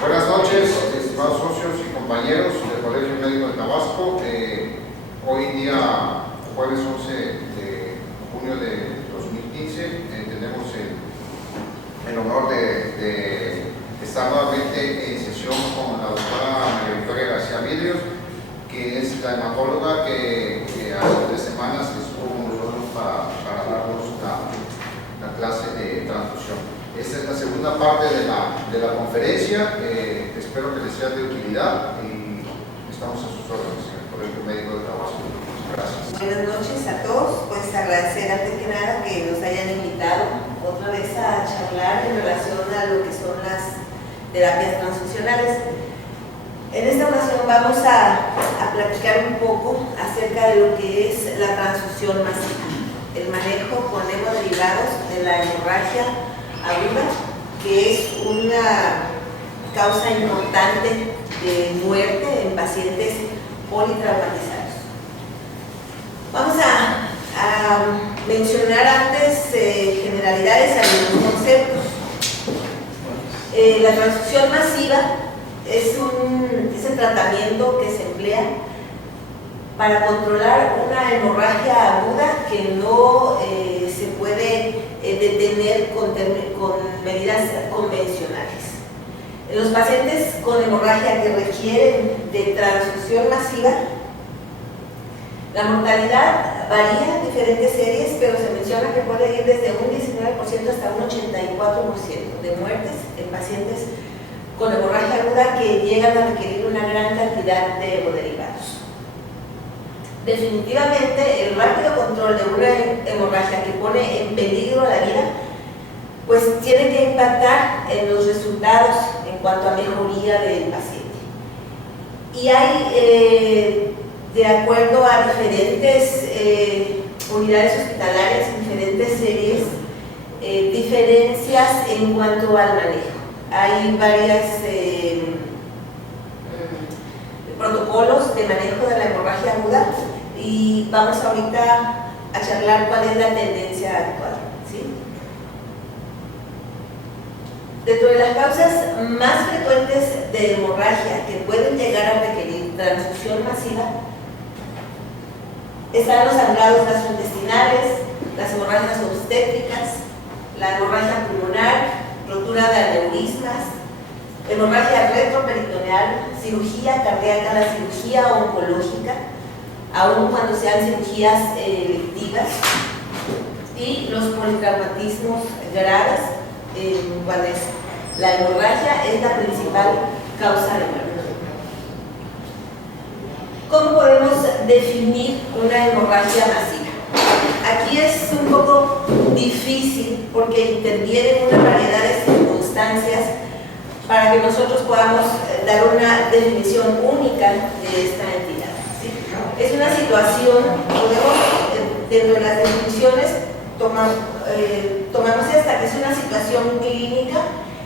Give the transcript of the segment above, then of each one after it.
Buenas noches, estimados socios y compañeros del Colegio Médico de Tabasco. Hoy día, jueves 11 de junio de 2015, tenemos el honor de estar nuevamente en sesión con la doctora María Victoria García Vidrios, que es la hematóloga que hace 3 semanas estuvo con nosotros para darnos la clase de transfusión. Esta es la segunda parte de la conferencia. Espero que les sea de utilidad y estamos a sus órdenes en el Colegio Médico de Tabasco. Gracias. Buenas noches a todos. Pues agradecer antes que nada que nos hayan invitado otra vez a charlar en relación a lo que son las terapias transfusionales. En esta ocasión vamos a platicar un poco acerca de lo que es la transfusión masiva, el manejo con hemoderivados de la hemorragia aguda, que es una causa importante de muerte en pacientes politraumatizados. Vamos a mencionar antes generalidades, algunos conceptos. La transfusión masiva es el tratamiento que se emplea para controlar una hemorragia aguda que no se puede detener con medidas convencionales. En los pacientes con hemorragia que requieren de transfusión masiva, la mortalidad varía en diferentes series, pero se menciona que puede ir desde un 19% hasta un 84% de muertes en pacientes con hemorragia aguda que llegan a requerir una gran cantidad de hemoderivados. Definitivamente, el rápido control de una hemorragia que pone en peligro la vida, pues tiene que impactar en los resultados en cuanto a mejoría del paciente. Y hay, de acuerdo a diferentes unidades hospitalarias, diferentes series, diferencias en cuanto al manejo. Hay varios protocolos de manejo de la hemorragia aguda y vamos ahorita a charlar cuál es la tendencia actual, ¿sí? Dentro de las causas más frecuentes de hemorragia que pueden llegar a requerir transfusión masiva están los sangrados gastrointestinales, las hemorragias obstétricas, la hemorragia pulmonar, rotura de aneurismas, hemorragia retroperitoneal, cirugía cardíaca, la cirugía oncológica, aun cuando sean cirugías electivas, y los politraumatismos graves, cuando la hemorragia es la principal causa de muerte. ¿Cómo podemos definir una hemorragia masiva? Aquí es un poco difícil porque intervienen una variedad de circunstancias para que nosotros podamos dar una definición única de esta entidad, ¿sí? Es una situación, podemos, dentro de las definiciones, tomamos esta, que es una situación clínica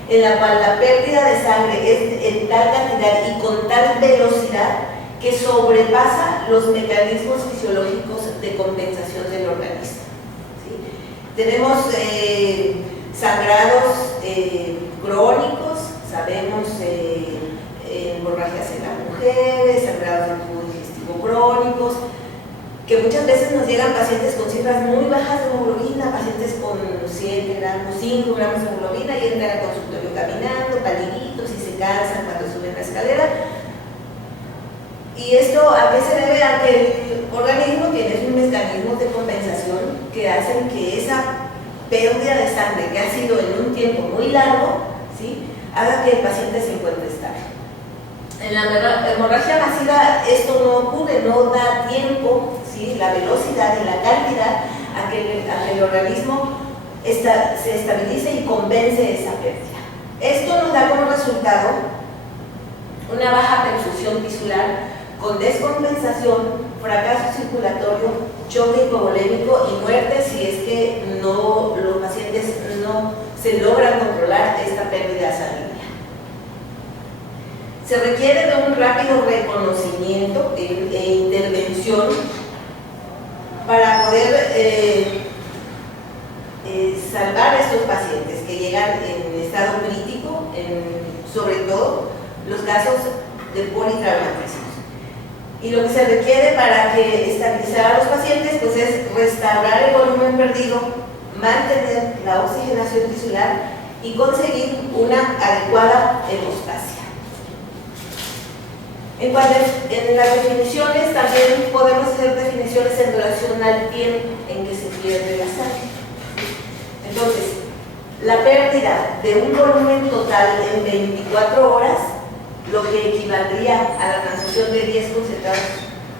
en la cual la pérdida de sangre es en tal cantidad y con tal velocidad que sobrepasa los mecanismos fisiológicos de compensación del organismo, ¿sí? Tenemos sangrados crónicos, sabemos hemorragias en las mujeres, sangrados del tubo digestivo crónicos, que muchas veces nos llegan pacientes con cifras muy bajas de hemoglobina, pacientes con 7 gramos, 5 gramos de hemoglobina y entran al consultorio caminando, paliditos y se cansan cuando suben la escalera. ¿Y esto a qué se debe? A que el organismo tiene sus mecanismos de compensación que hacen que esa pérdida de sangre que ha sido en un tiempo muy largo, ¿sí?, haga que el paciente se encuentre estable. En la hemorragia masiva esto no ocurre, no da tiempo, ¿sí?, la velocidad y la cantidad a que el organismo se estabilice y compense esa pérdida. Esto nos da como resultado una baja perfusión tisular con descompensación, fracaso circulatorio, choque hipovolémico y muerte si es que los pacientes no se logran controlar esta pérdida sanguínea. Se requiere de un rápido reconocimiento e intervención para poder salvar a estos pacientes que llegan en estado crítico, sobre todo los casos de politraumatismos. Y lo que se requiere para estabilizar a los pacientes pues es restaurar el volumen perdido, mantener la oxigenación tisular y conseguir una adecuada hemostasia. En las definiciones, también podemos hacer definiciones en relación al tiempo en que se pierde la sangre. Entonces, la pérdida de un volumen total en 24 horas, lo que equivaldría a la transfusión de 10 concentrados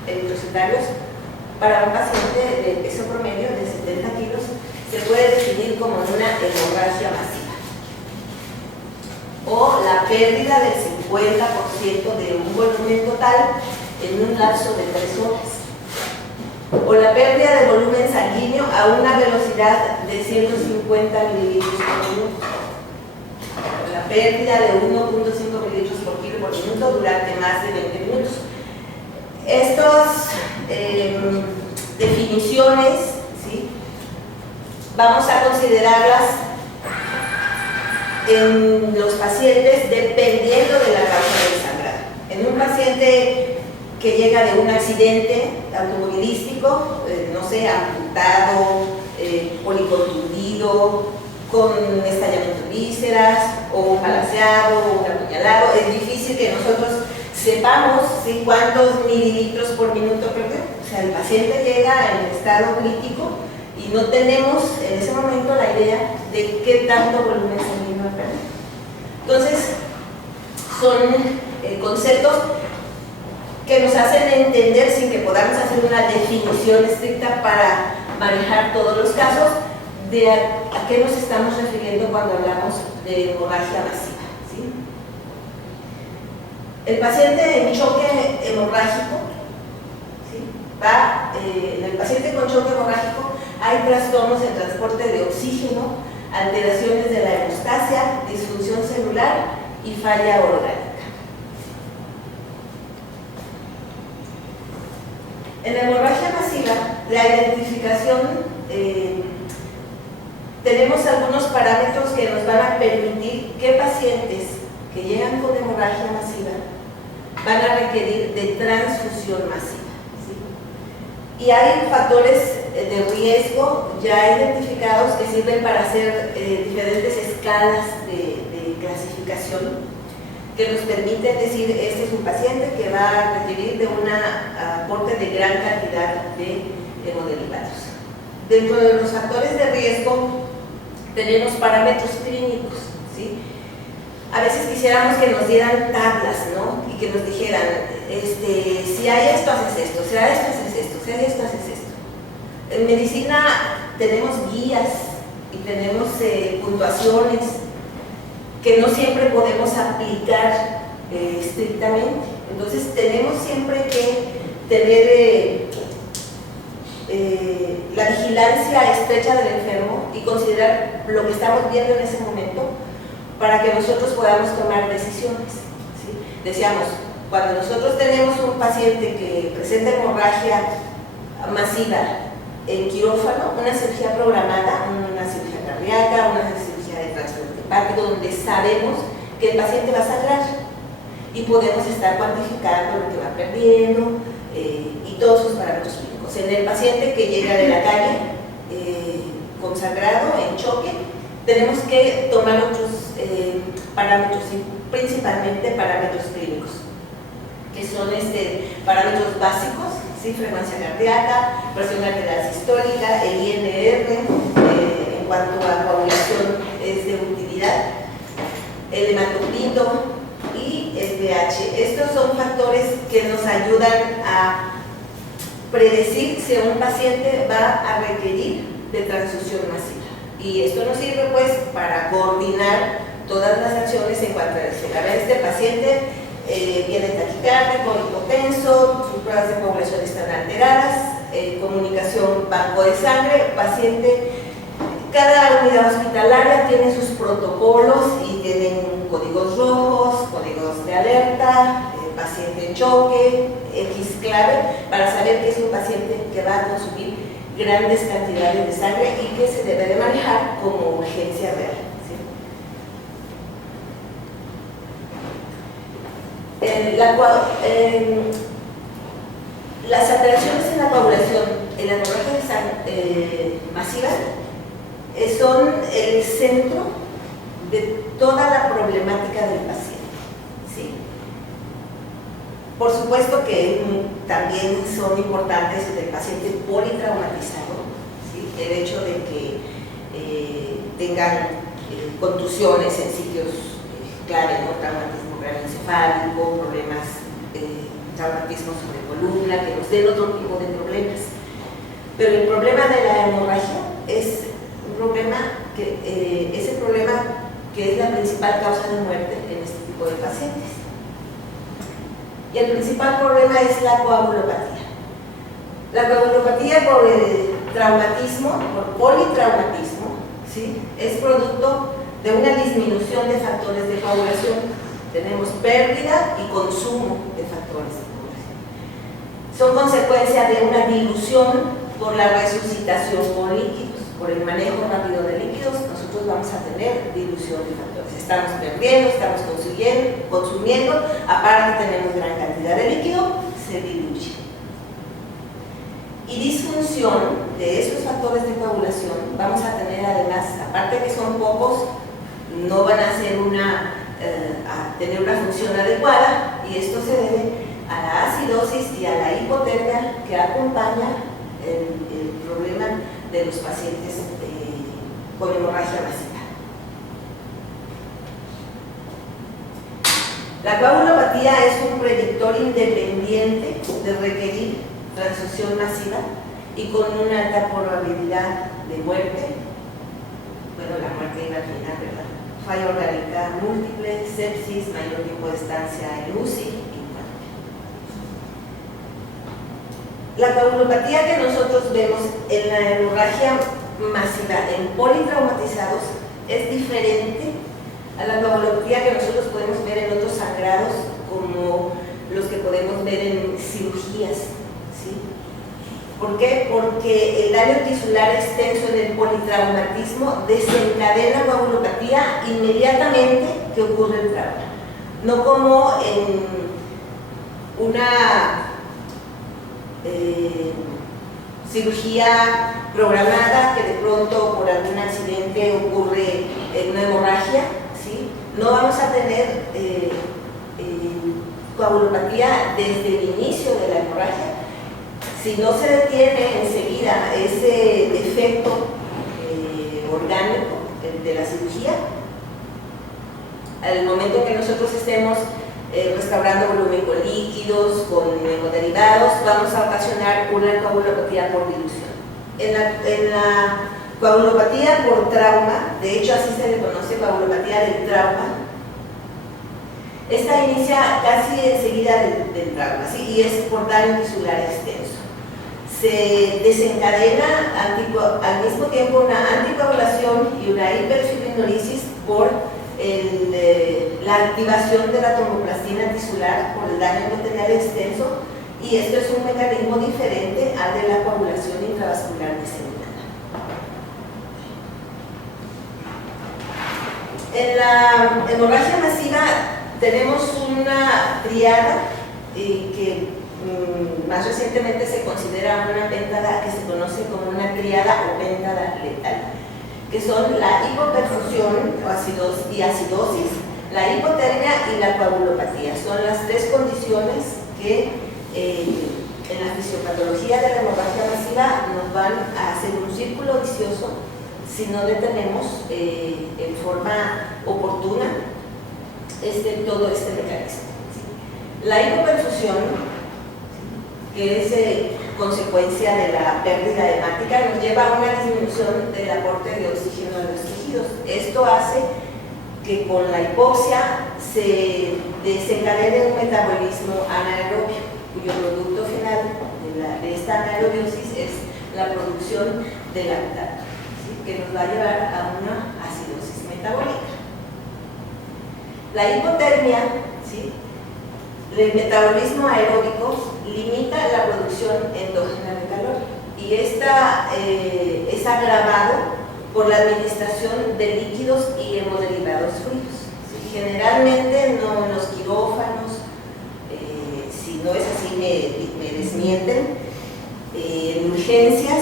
eritrocitarios para un paciente de peso promedio de 70 kilos, se puede definir como una hemorragia masiva. O la pérdida del 50% de un volumen total en un lapso de 3 horas. O la pérdida de volumen sanguíneo a una velocidad de 150 mililitros por minuto. O la pérdida de 1.5 mililitros por kilo por minuto durante más de 20 minutos. Estas definiciones, ¿sí?, vamos a considerarlas en los pacientes dependiendo de la causa del sangrado. En un paciente que llega de un accidente automovilístico, no sé, amputado, policontundido, con estallamiento de vísceras, o balaceado, o un apuñalado, es difícil que nosotros sepamos, ¿sí?, cuántos mililitros por minuto perdió. O sea, el paciente llega en estado crítico y no tenemos en ese momento la idea de qué tanto volumen sanguíneo perdió. Entonces, son conceptos que nos hacen entender, sin que podamos hacer una definición estricta para manejar todos los casos, de a qué nos estamos refiriendo cuando hablamos de hemorragia masiva, ¿sí? El paciente en choque hemorrágico, ¿sí?, en el paciente con choque hemorrágico hay trastornos en transporte de oxígeno, alteraciones de la hemostasia, disfunción celular y falla orgánica. En la hemorragia masiva, la identificación, tenemos algunos parámetros que nos van a permitir qué pacientes que llegan con hemorragia masiva van a requerir de transfusión masiva, ¿sí? Y hay factores de riesgo ya identificados que sirven para hacer diferentes escalas de clasificación, que nos permiten decir, este es un paciente que va a requerir de un aporte de gran cantidad de hemoderivados. Dentro de los factores de riesgo tenemos parámetros clínicos, ¿sí? A veces quisiéramos que nos dieran tablas, ¿no?, y que nos dijeran, si hay esto, haces esto, si hay esto, haces esto, si hay esto, haces esto. En medicina tenemos guías y tenemos puntuaciones que no siempre podemos aplicar estrictamente. Entonces tenemos siempre que tener la vigilancia estrecha del enfermo y considerar lo que estamos viendo en ese momento para que nosotros podamos tomar decisiones, ¿sí? Decíamos, cuando nosotros tenemos un paciente que presenta hemorragia masiva en quirófano, una cirugía programada, una cirugía cardíaca, una cirugía de trasplante hepático, donde sabemos que el paciente va a sangrar y podemos estar cuantificando lo que va perdiendo y todos sus parámetros clínicos. En el paciente que llega de la calle con sangrado, en choque, tenemos que tomar otros parámetros, principalmente parámetros clínicos, que son parámetros básicos, ¿sí?, frecuencia cardíaca, presión arterial sistólica, el INR, en cuanto a coagulación es de utilidad, el hematocrito y el pH. Estos son factores que nos ayudan a predecir si un paciente va a requerir de transfusión masiva. Y esto nos sirve pues para coordinar todas las acciones en cuanto a decir, a ver, este paciente viene taquicárdico, hipotenso, sus pruebas de coagulación están alteradas, comunicación banco de sangre, paciente, cada unidad hospitalaria tiene sus protocolos y tienen códigos rojos, códigos de alerta, paciente en choque, X clave, para saber que es un paciente que va a consumir grandes cantidades de sangre y que se debe de manejar como urgencia real, ¿sí? Las alteraciones en la coagulación en la hemorragia masiva son el centro de toda la problemática del paciente, ¿sí? Por supuesto que también son importantes el paciente politraumatizado, ¿sí? El hecho de que tengan contusiones en sitios clave, ¿no? Traumatismo craneoencefálico, problemas, traumatismo sobre columna, que nos den otro tipo de problemas. Pero el problema de la hemorragia es un problema que es la principal causa de muerte en este tipo de pacientes. Y el principal problema es la coagulopatía. La coagulopatía por el traumatismo, por politraumatismo, ¿sí? Es producto de una disminución de factores de coagulación. Tenemos pérdida y consumo de factores de coagulación. Son consecuencia de una dilución por la resucitación con líquidos. Por el manejo rápido de líquidos, nosotros vamos a tener dilución de factores. Estamos perdiendo, estamos consumiendo, aparte tenemos gran cantidad de líquido, se diluye. Y disfunción de esos factores de coagulación, vamos a tener además, aparte que son pocos, no van a tener una función adecuada, y esto se debe a la acidosis y a la hipotermia que acompaña el problema de los pacientes con hemorragia masiva. La coagulopatía es un predictor independiente de requerir transfusión masiva y con una alta probabilidad de muerte. Bueno, la muerte imaginal, ¿verdad? Falla orgánica múltiple, sepsis, mayor tiempo de estancia en UCI. La coagulopatía que nosotros vemos en la hemorragia masiva en politraumatizados es diferente a la coagulopatía que nosotros podemos ver en otros sangrados, como los que podemos ver en cirugías, ¿sí? ¿Por qué? Porque el daño tisular extenso en el politraumatismo desencadena coagulopatía inmediatamente que ocurre el trauma, no como en una cirugía programada que de pronto por algún accidente ocurre en una hemorragia, ¿sí? No vamos a tener coagulopatía desde el inicio de la hemorragia. Si no se detiene enseguida ese defecto orgánico de la cirugía, al momento en que nosotros estemos restaurando volumen con líquidos, con hemoderivados, vamos a ocasionar una coagulopatía por dilución. En la coagulopatía por trauma, de hecho así se le conoce, coagulopatía del trauma, esta inicia casi enseguida del trauma, ¿sí? Y es por daño tisular extenso. Se desencadena al mismo tiempo una anticoagulación y una hiperfibrinolisis por la activación de la tromboplastina tisular por el daño endotelial extenso, y esto es un mecanismo diferente al de la coagulación intravascular diseminada. En la hemorragia masiva tenemos una triada que más recientemente se considera una pentada que se conoce como una triada o pentada letal, que son la hipoperfusión y acidosis, la hipotermia y la coagulopatía. Son las tres condiciones que en la fisiopatología de la hemorragia masiva nos van a hacer un círculo vicioso si no detenemos en forma oportuna todo este mecanismo. La hipoperfusión, que es consecuencia de la pérdida hemática, nos lleva a una disminución del aporte de oxígeno a los tejidos. Esto hace que con la hipoxia se desencadene un metabolismo anaerobio, cuyo producto final de esta anaerobiosis es la producción de lactato, ¿sí? Que nos va a llevar a una acidosis metabólica. La hipotermia, ¿sí? El metabolismo aeróbico limita la producción endógena de calor, y esta es agravado por la administración de líquidos y hemoderivados fríos. ¿Sí? Generalmente no en los quirófanos, paciente. En urgencias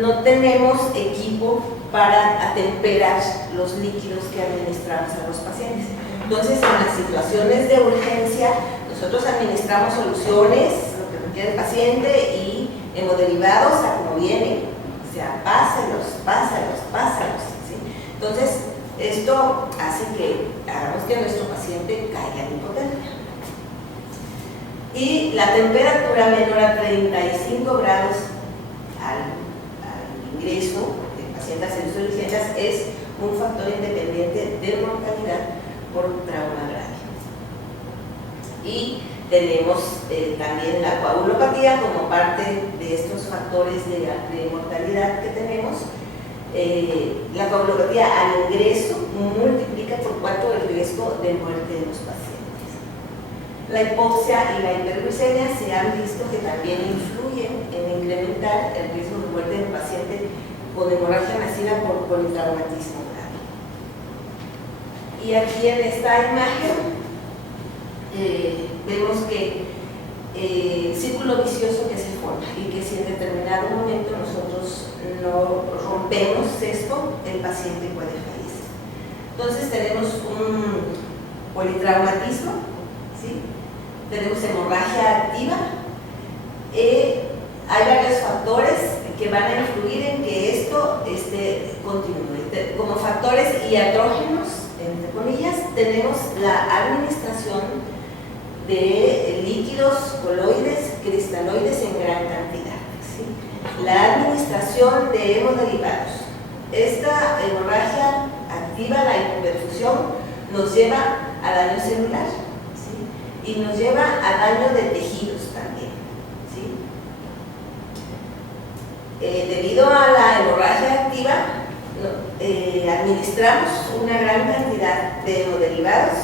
no tenemos equipo para atemperar los líquidos que administramos a los pacientes. Entonces, en las situaciones de urgencia, nosotros administramos soluciones, lo que requiere el paciente, y hemoderivados a como vienen, o sea, pásalos, ¿sí? Entonces, esto hace que hagamos que nuestro paciente caiga en hipotermia. Y la temperatura menor a 35 grados al ingreso de pacientes a servicios de urgencias es un factor independiente de mortalidad por trauma grave. Y tenemos también la coagulopatía como parte de estos factores de mortalidad que tenemos. La coagulopatía al ingreso multiplica por 4 el riesgo de muerte de los pacientes. La hipoxia y la hiperglucemia se han visto que también influyen en incrementar el riesgo de muerte del paciente con hemorragia masiva por politraumatismo grave. Y aquí en esta imagen vemos que círculo vicioso que se forma y que si en determinado momento nosotros no rompemos esto, el paciente puede fallecer. Entonces tenemos un politraumatismo, ¿sí? Tenemos hemorragia activa. Hay varios factores que van a influir en que esto continúe. Como factores iatrógenos, entre comillas, tenemos la administración de líquidos coloides, cristaloides en gran cantidad, ¿sí? La administración de hemoderivados. Esta hemorragia activa, la hipoperfusión, nos lleva a daño celular, ¿sí? Y nos lleva a daño de tejidos también, ¿sí? Debido a la hemorragia activa, administramos una gran cantidad de hemoderivados.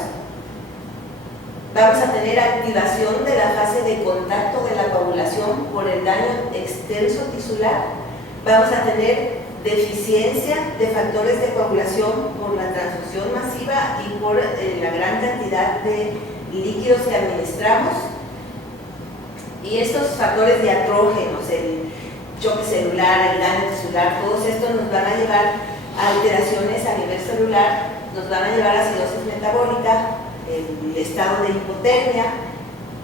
Vamos a tener activación de la fase de contacto de la coagulación por el daño extenso tisular. Vamos a tener deficiencia de factores de coagulación por la transfusión masiva y por la gran cantidad de líquidos que administramos. Y estos factores diatrógenos, el choque celular, el daño tisular, todos estos nos van a llevar a alteraciones a nivel celular, nos van a llevar a acidosis metabólica, el estado de hipotermia.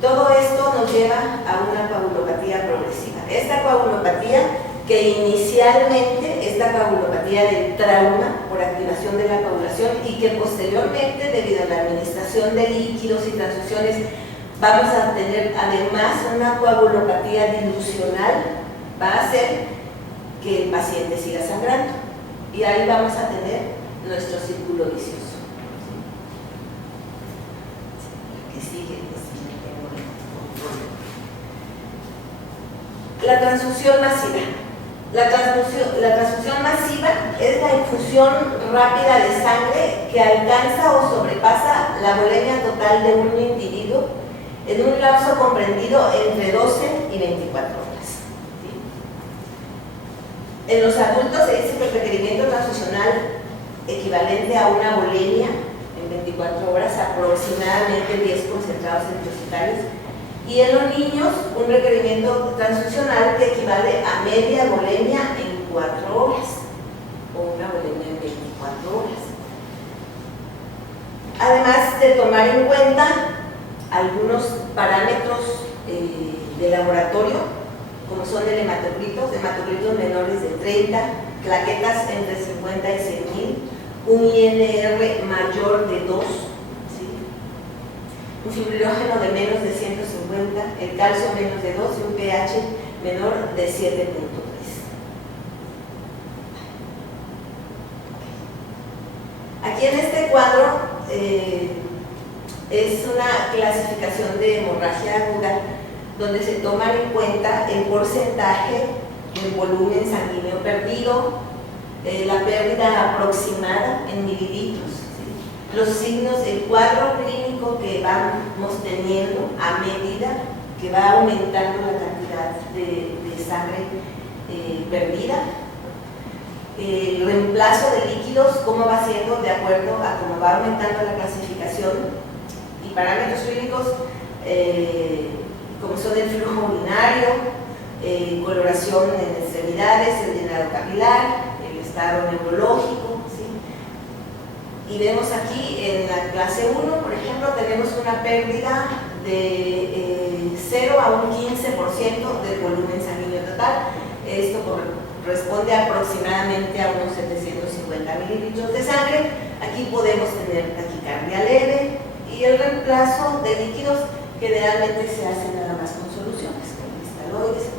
Todo esto nos lleva a una coagulopatía progresiva. Esta coagulopatía, que inicialmente, esta coagulopatía del trauma por activación de la coagulación y que posteriormente, debido a la administración de líquidos y transfusiones, vamos a tener además una coagulopatía dilucional, va a hacer que el paciente siga sangrando. Y ahí vamos a tener nuestro círculo vicioso. La transfusión masiva. La transfusión masiva es la infusión rápida de sangre que alcanza o sobrepasa la volemia total de un individuo en un lapso comprendido entre 12 y 24 horas. ¿Sí? En los adultos se dice que el requerimiento transfusional equivalente a una volemia en 24 horas, aproximadamente 10 concentrados eritrocitarios. Y en los niños, un requerimiento transfusional que equivale a media volemia en 4 horas, o una volemia en 24 horas. Además de tomar en cuenta algunos parámetros de laboratorio, como son el hematocritos menores de 30, plaquetas entre 50 y 100.000, un INR mayor de 2, un fibrilógeno de menos de 150, el calcio menos de 2 y un pH menor de 7.3. Aquí en este cuadro es una clasificación de hemorragia aguda donde se toman en cuenta el porcentaje del volumen sanguíneo perdido, la pérdida aproximada en mililitros, los signos, el cuadro clínico que vamos teniendo a medida que va aumentando la cantidad de sangre perdida, el reemplazo de líquidos, cómo va siendo de acuerdo a cómo va aumentando la clasificación, y parámetros clínicos como son el flujo urinario, coloración en extremidades, el llenado capilar, el estado neurológico, ¿sí? Y vemos aquí en la clase 1, por ejemplo, tenemos una pérdida de 0 a un 15% del volumen sanguíneo total. Esto corresponde aproximadamente a unos 750 mililitros de sangre. Aquí podemos tener taquicardia leve y el reemplazo de líquidos generalmente se hace nada más con soluciones, con cristaloides.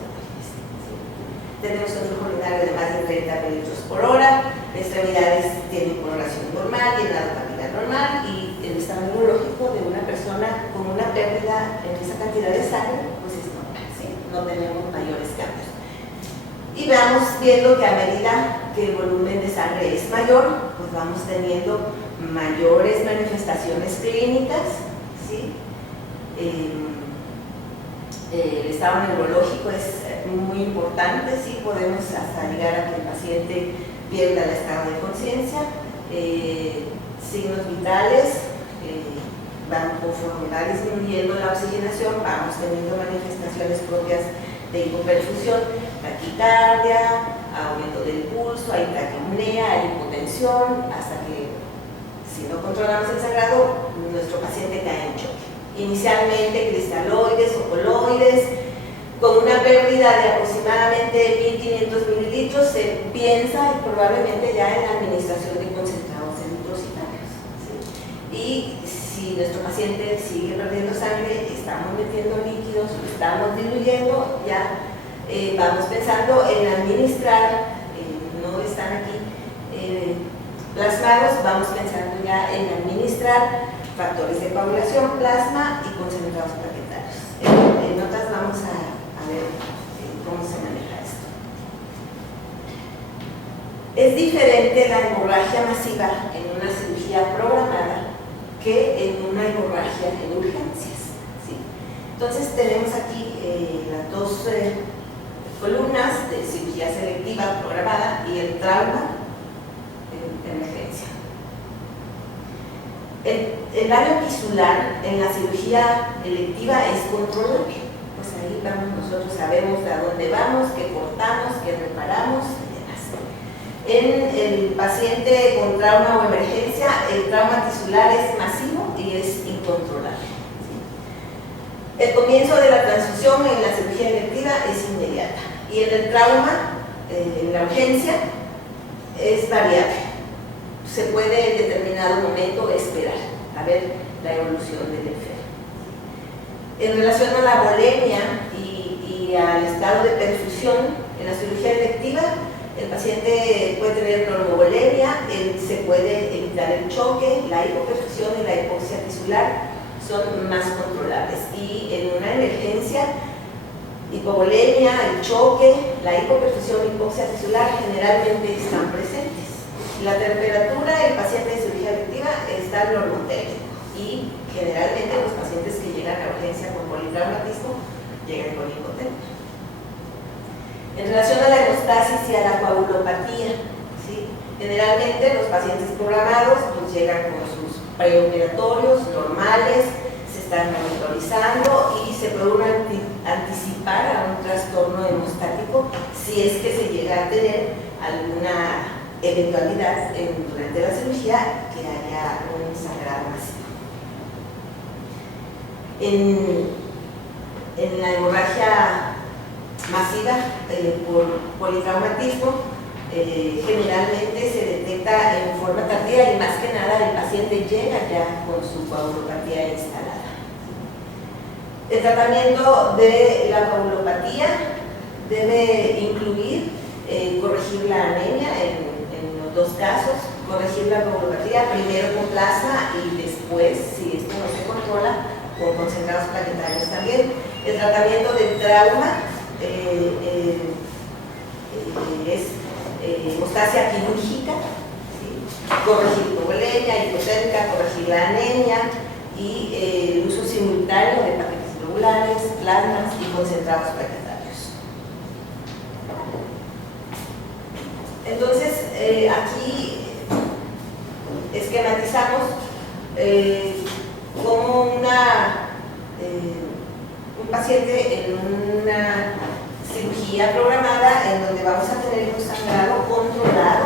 Tenemos un flujo urinario de más de 30 mililitros por hora, extremidades tienen coloración normal, llenado capilar normal y el estado neurológico de una persona con una pérdida en esa cantidad de sangre, pues es normal, ¿sí? No tenemos mayores cambios. Y vamos viendo que a medida que el volumen de sangre es mayor, pues vamos teniendo mayores manifestaciones clínicas, ¿sí? El estado neurológico es muy importante, ¿sí? Podemos hasta llegar a que el paciente pierda el estado de conciencia, signos vitales, conforme va disminuyendo la oxigenación, vamos teniendo manifestaciones propias de hipoperfusión, taquicardia, aumento del pulso, hay taquipnea, hay hipotensión, hasta que si no controlamos el sangrado, nuestro paciente cae en choque. Inicialmente cristaloides o coloides, con una pérdida de aproximadamente 1500 mililitros, se piensa probablemente ya en la administración de concentrados eritrocitarios, ¿sí? Y si nuestro paciente sigue perdiendo sangre, estamos metiendo líquidos, estamos diluyendo, ya vamos pensando en administrar, no están aquí plasmados, vamos pensando ya en administrar factores de coagulación, plasma y concentrados plaquetarios. En otras vamos a ver cómo se maneja esto. Es diferente la hemorragia masiva en una cirugía programada que en una hemorragia en urgencias, ¿sí? Entonces tenemos aquí las dos columnas de cirugía selectiva programada y el trauma en emergencia. El daño tisular en la cirugía electiva es controlable, pues ahí vamos, nosotros sabemos a dónde vamos, qué cortamos, qué reparamos y demás. En el paciente con trauma o emergencia, el trauma tisular es masivo y es incontrolable, ¿sí? El comienzo de la transfusión en la cirugía electiva es inmediata y en el trauma, en la urgencia, es variable. Se puede en determinado momento esperar a ver la evolución del enfermo. En relación a la volemia y al estado de perfusión en la cirugía electiva, el paciente puede tener normovolemia, se puede evitar el choque, la hipoperfusión y la hipoxia tisular son más controlables. Y en una emergencia, hipovolemia, el choque, la hipoperfusión y hipoxia tisular generalmente están presentes. La temperatura del paciente de cirugía electiva está normotécnico y generalmente los pacientes que llegan a urgencia con politraumatismo llegan con hipotermia. En relación a la hemostasis y a la coagulopatía, ¿sí? Generalmente los pacientes programados pues, llegan con sus preoperatorios normales, se están monitorizando y se puede anticipar a un trastorno hemostático si es que se llega a tener alguna eventualidad durante la cirugía que haya un sangrado masivo. En la hemorragia masiva por politraumatismo generalmente se detecta en forma tardía y más que nada el paciente llega ya con su coagulopatía instalada. El tratamiento de la coagulopatía debe incluir corregir la anemia en los dos casos, corregir la coagulopatía primero con plasma y después, si esto no se controla, con concentrados plaquetarios también. El tratamiento del trauma es hemostasia quirúrgica, ¿sí? Corregir hipovolemia, hipotérmica, corregir la anemia y el uso simultáneo de paquetes globulares, plasmas y concentrados plaquetarios. Entonces, aquí esquematizamos como un paciente en una cirugía cirugía programada en donde vamos a tener un sangrado controlado.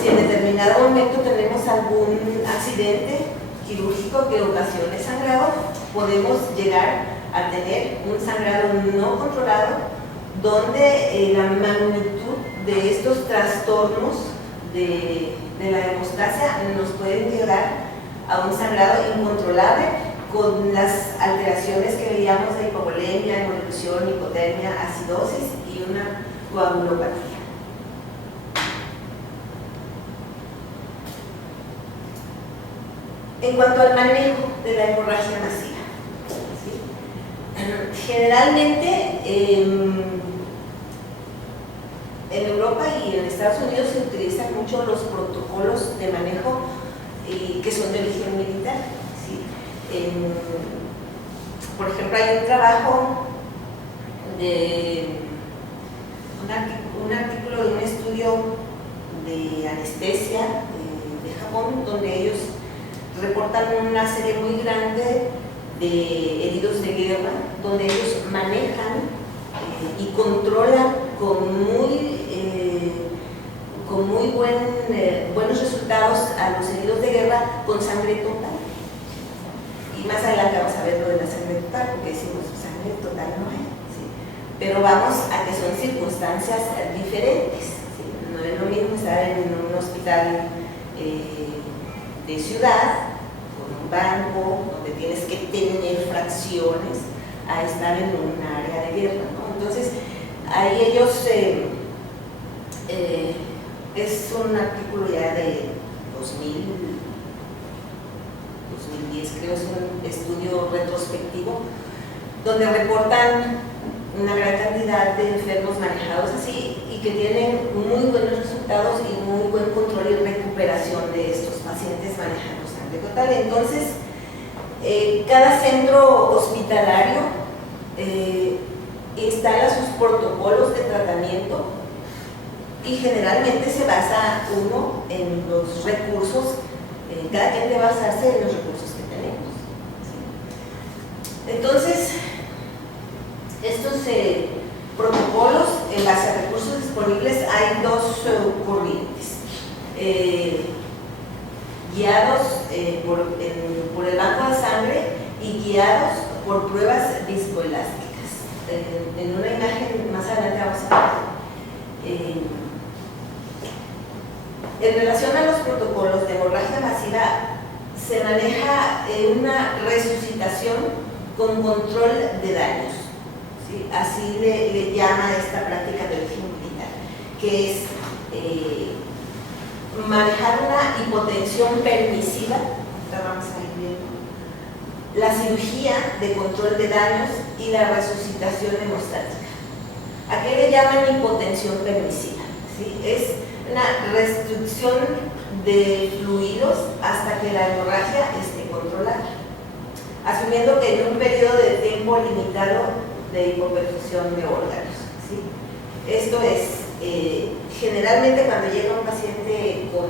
Si en determinado momento tenemos algún accidente quirúrgico que ocasione sangrado, podemos llegar a tener un sangrado no controlado, donde la magnitud de estos trastornos de la hemostasia nos pueden llegar a un sangrado incontrolable con las alteraciones que veíamos de hipovolemia, hemoglucisión, hipotermia, acidosis y una coagulopatía. En cuanto al manejo de la hemorragia masiva, ¿sí? Generalmente en Europa y en Estados Unidos se utilizan mucho los protocolos de manejo que son de origen militar, ¿sí? Por ejemplo, hay un trabajo de un artículo de un estudio de anestesia de Japón, donde ellos reportan una serie muy grande de heridos de guerra, donde ellos manejan y controlan con muy buenos resultados a los heridos de guerra con sangre total. Y más adelante vamos a ver lo de la sangre total, porque decimos sangre total no hay, ¿sí? Pero vamos a que son circunstancias diferentes, ¿sí? No es lo mismo estar en un hospital de ciudad, con un banco, donde tienes que tener fracciones, a estar en un área de guerra, ¿no? Entonces, ahí ellos, es un artículo ya de 2010, creo, es un estudio retrospectivo, donde reportan una gran cantidad de enfermos manejados así y que tienen muy buenos resultados y muy buen control y recuperación de estos pacientes manejando sangre total. Entonces, cada centro hospitalario instala sus protocolos de tratamiento y generalmente se basa uno en los recursos, cada quien debe basarse en los recursos que tenemos, ¿sí? Entonces, estos protocolos, en base a recursos disponibles, hay dos corrientes. Guiados por el banco de sangre y guiados por pruebas viscoelásticas. En una imagen más adelante vamos a ver. En relación a los protocolos de hemorragia masiva, se maneja una resucitación con control de daños, ¿sí? Así le llama esta práctica de origen militar, que es manejar una hipotensión permisiva, vamos a ir viendo, la cirugía de control de daños y la resucitación hemostática. ¿A qué le llaman hipotensión permisiva? ¿Sí? Es una restricción de fluidos hasta que la hemorragia esté controlada, asumiendo que en un periodo de tiempo limitado de hipoperfusión de órganos, ¿sí? Esto es, generalmente cuando llega un paciente con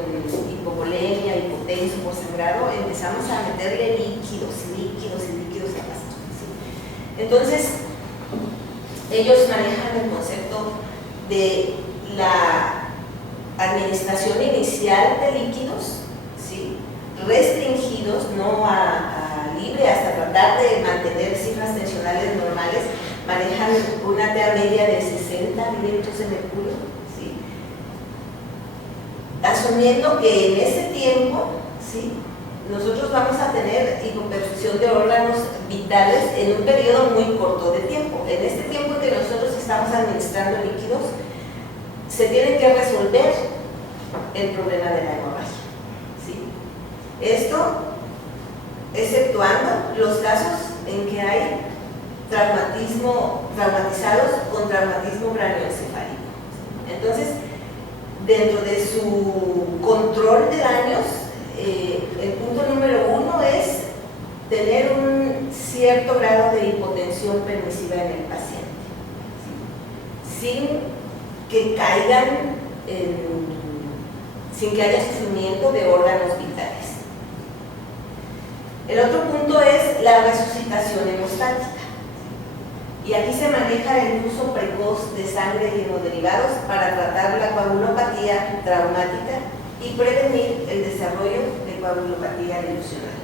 hipovolemia, hipotenso, por sangrado, empezamos a meterle líquidos al paciente, ¿sí? Entonces, ellos manejan el concepto de la administración inicial de líquidos, ¿sí? Restringidos, no a libre, hasta tratar de mantener cifras tensionales normales. Manejan una TA media de 60 mililitros de mercurio, ¿sí? Asumiendo que en ese tiempo, ¿sí?, nosotros vamos a tener hipoperfusión de órganos vitales en un periodo muy corto de tiempo. En este tiempo en que nosotros estamos administrando líquidos, se tiene que resolver el problema de la hemorragia, ¿sí? Esto exceptuando los casos en que hay traumatizados con traumatismo craneoencefálico. Entonces, dentro de su control de daños, el punto número 1 es tener un cierto grado de hipotensión permisiva en el paciente, ¿sí?, sin que haya sufrimiento de órganos vitales. El otro punto es la resucitación hemostática. Y aquí se maneja el uso precoz de sangre y hemoderivados para tratar la coagulopatía traumática y prevenir el desarrollo de coagulopatía dilucional.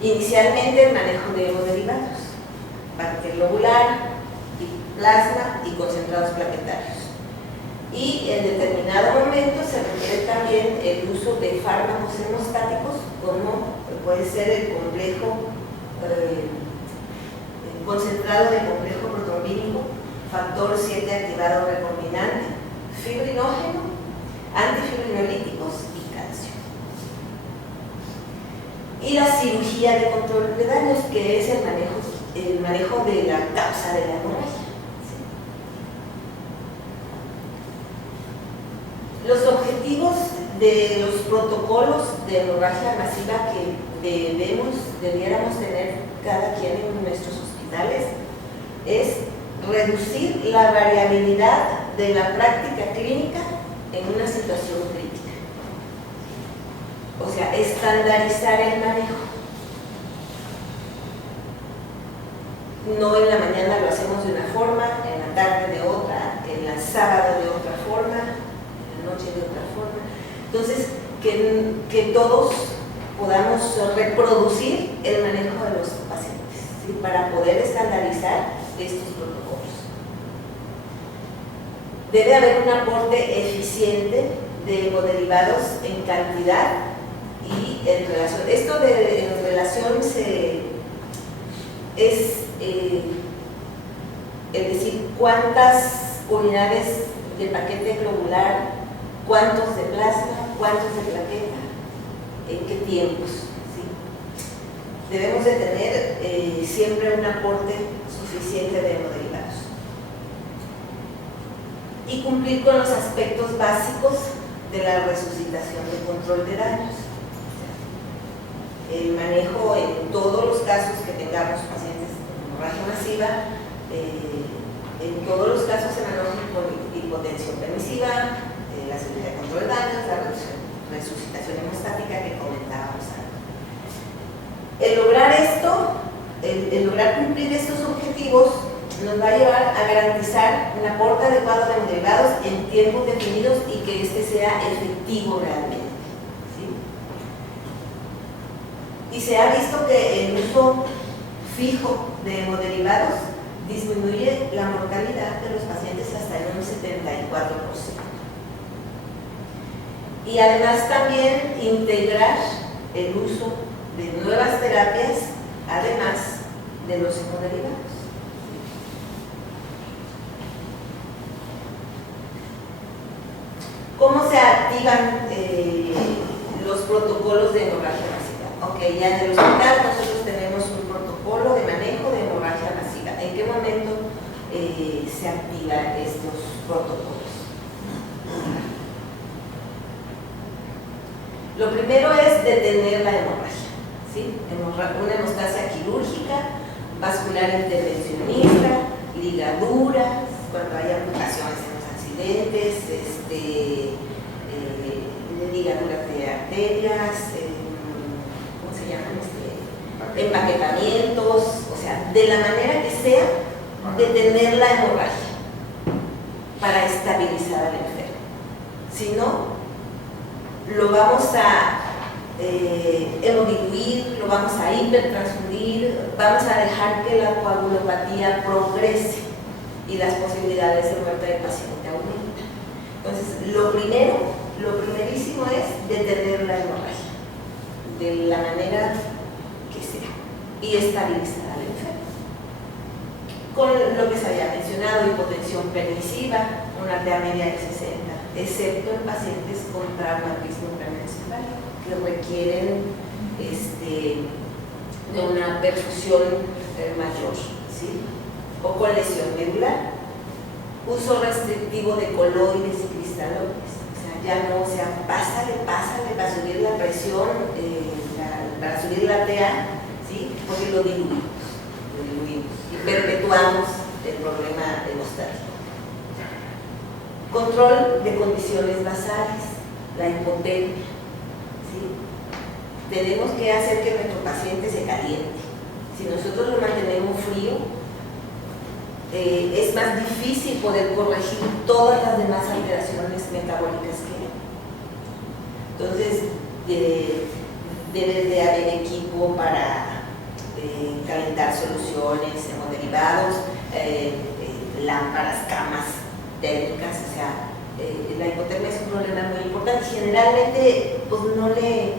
Inicialmente el manejo de hemoderivados, parte globular, plasma y concentrados plaquetarios. Y en determinado momento se requiere también el uso de fármacos hemostáticos, como puede ser el complejo concentrado de complejo protrombínico, factor 7 activado recombinante, fibrinógeno, antifibrinolíticos y calcio. Y la cirugía de control de daños, que es el manejo de la causa de la hemorragia. Los objetivos de los protocolos de hemorragia masiva que debiéramos tener cada quien en nuestros hospitales es reducir la variabilidad de la práctica clínica en una situación crítica. O sea, estandarizar el manejo. No en la mañana lo hacemos de una forma, en la tarde de otra, en el sábado de otra forma, noche de otra forma. Entonces, que todos podamos reproducir el manejo de los pacientes, ¿sí? Para poder estandarizar estos protocolos. Debe haber un aporte eficiente de hemoderivados en cantidad y en relación. Esto en relación es decir, cuántas unidades de paquete globular, cuántos de plasma, cuántos de plaqueta, en qué tiempos, ¿sí? Debemos de tener siempre un aporte suficiente de hemoderivados y cumplir con los aspectos básicos de la resucitación del control de daños. El manejo en todos los casos que tengamos pacientes con hemorragia masiva, en todos los casos se maneja con hipotensión permisiva, la cirugía de control de daños, la resucitación hemostática que comentábamos antes. El lograr esto, el lograr cumplir estos objetivos nos va a llevar a garantizar un aporte adecuado de hemoderivados en tiempos definidos y que este sea efectivo realmente, ¿sí? Y se ha visto que el uso fijo de hemoderivados disminuye la mortalidad de los pacientes hasta en un 74%. Y además también integrar el uso de nuevas terapias, además de los hemoderivados. ¿Cómo se activan los protocolos de hemorragia masiva? Ok, ya en el hospital nosotros tenemos un protocolo de manejo de hemorragia masiva. ¿En qué momento se activan estos protocolos? Lo primero es detener la hemorragia, ¿sí? Una hemostasia quirúrgica, vascular intervencionista, ligaduras, cuando hay amputaciones en los accidentes, ligaduras de arterias, ¿cómo se llaman? Empaquetamientos, o sea, de la manera que sea, detener la hemorragia para estabilizar al enfermo. Si no, lo vamos a hemodiluir, lo vamos a hipertransfundir, vamos a dejar que la coagulopatía progrese y las posibilidades de muerte del paciente aumentan. Entonces, lo primerísimo es detener la hemorragia de la manera que sea y estabilizar al enfermo. Con lo que se había mencionado, hipotensión permisiva, una arteria media de 60, excepto en pacientes con traumatismo craneoencefálico que requieren de una perfusión mayor, ¿sí? O con lesión medular. Uso restrictivo de coloides y cristaloides, o sea, ya no, o sea, pásale para subir la presión, para subir la TA, ¿sí? Porque lo diluimos y perpetuamos el problema hemostático. Control de condiciones basales, la hipotermia, ¿sí? Tenemos que hacer que nuestro paciente se caliente. Si nosotros lo mantenemos frío, es más difícil poder corregir todas las demás alteraciones metabólicas que hay. Entonces, debe de haber equipo para calentar soluciones, hemoderivados, lámparas, camas térmicas, o sea, la hipotermia es un problema muy importante. Generalmente, pues no le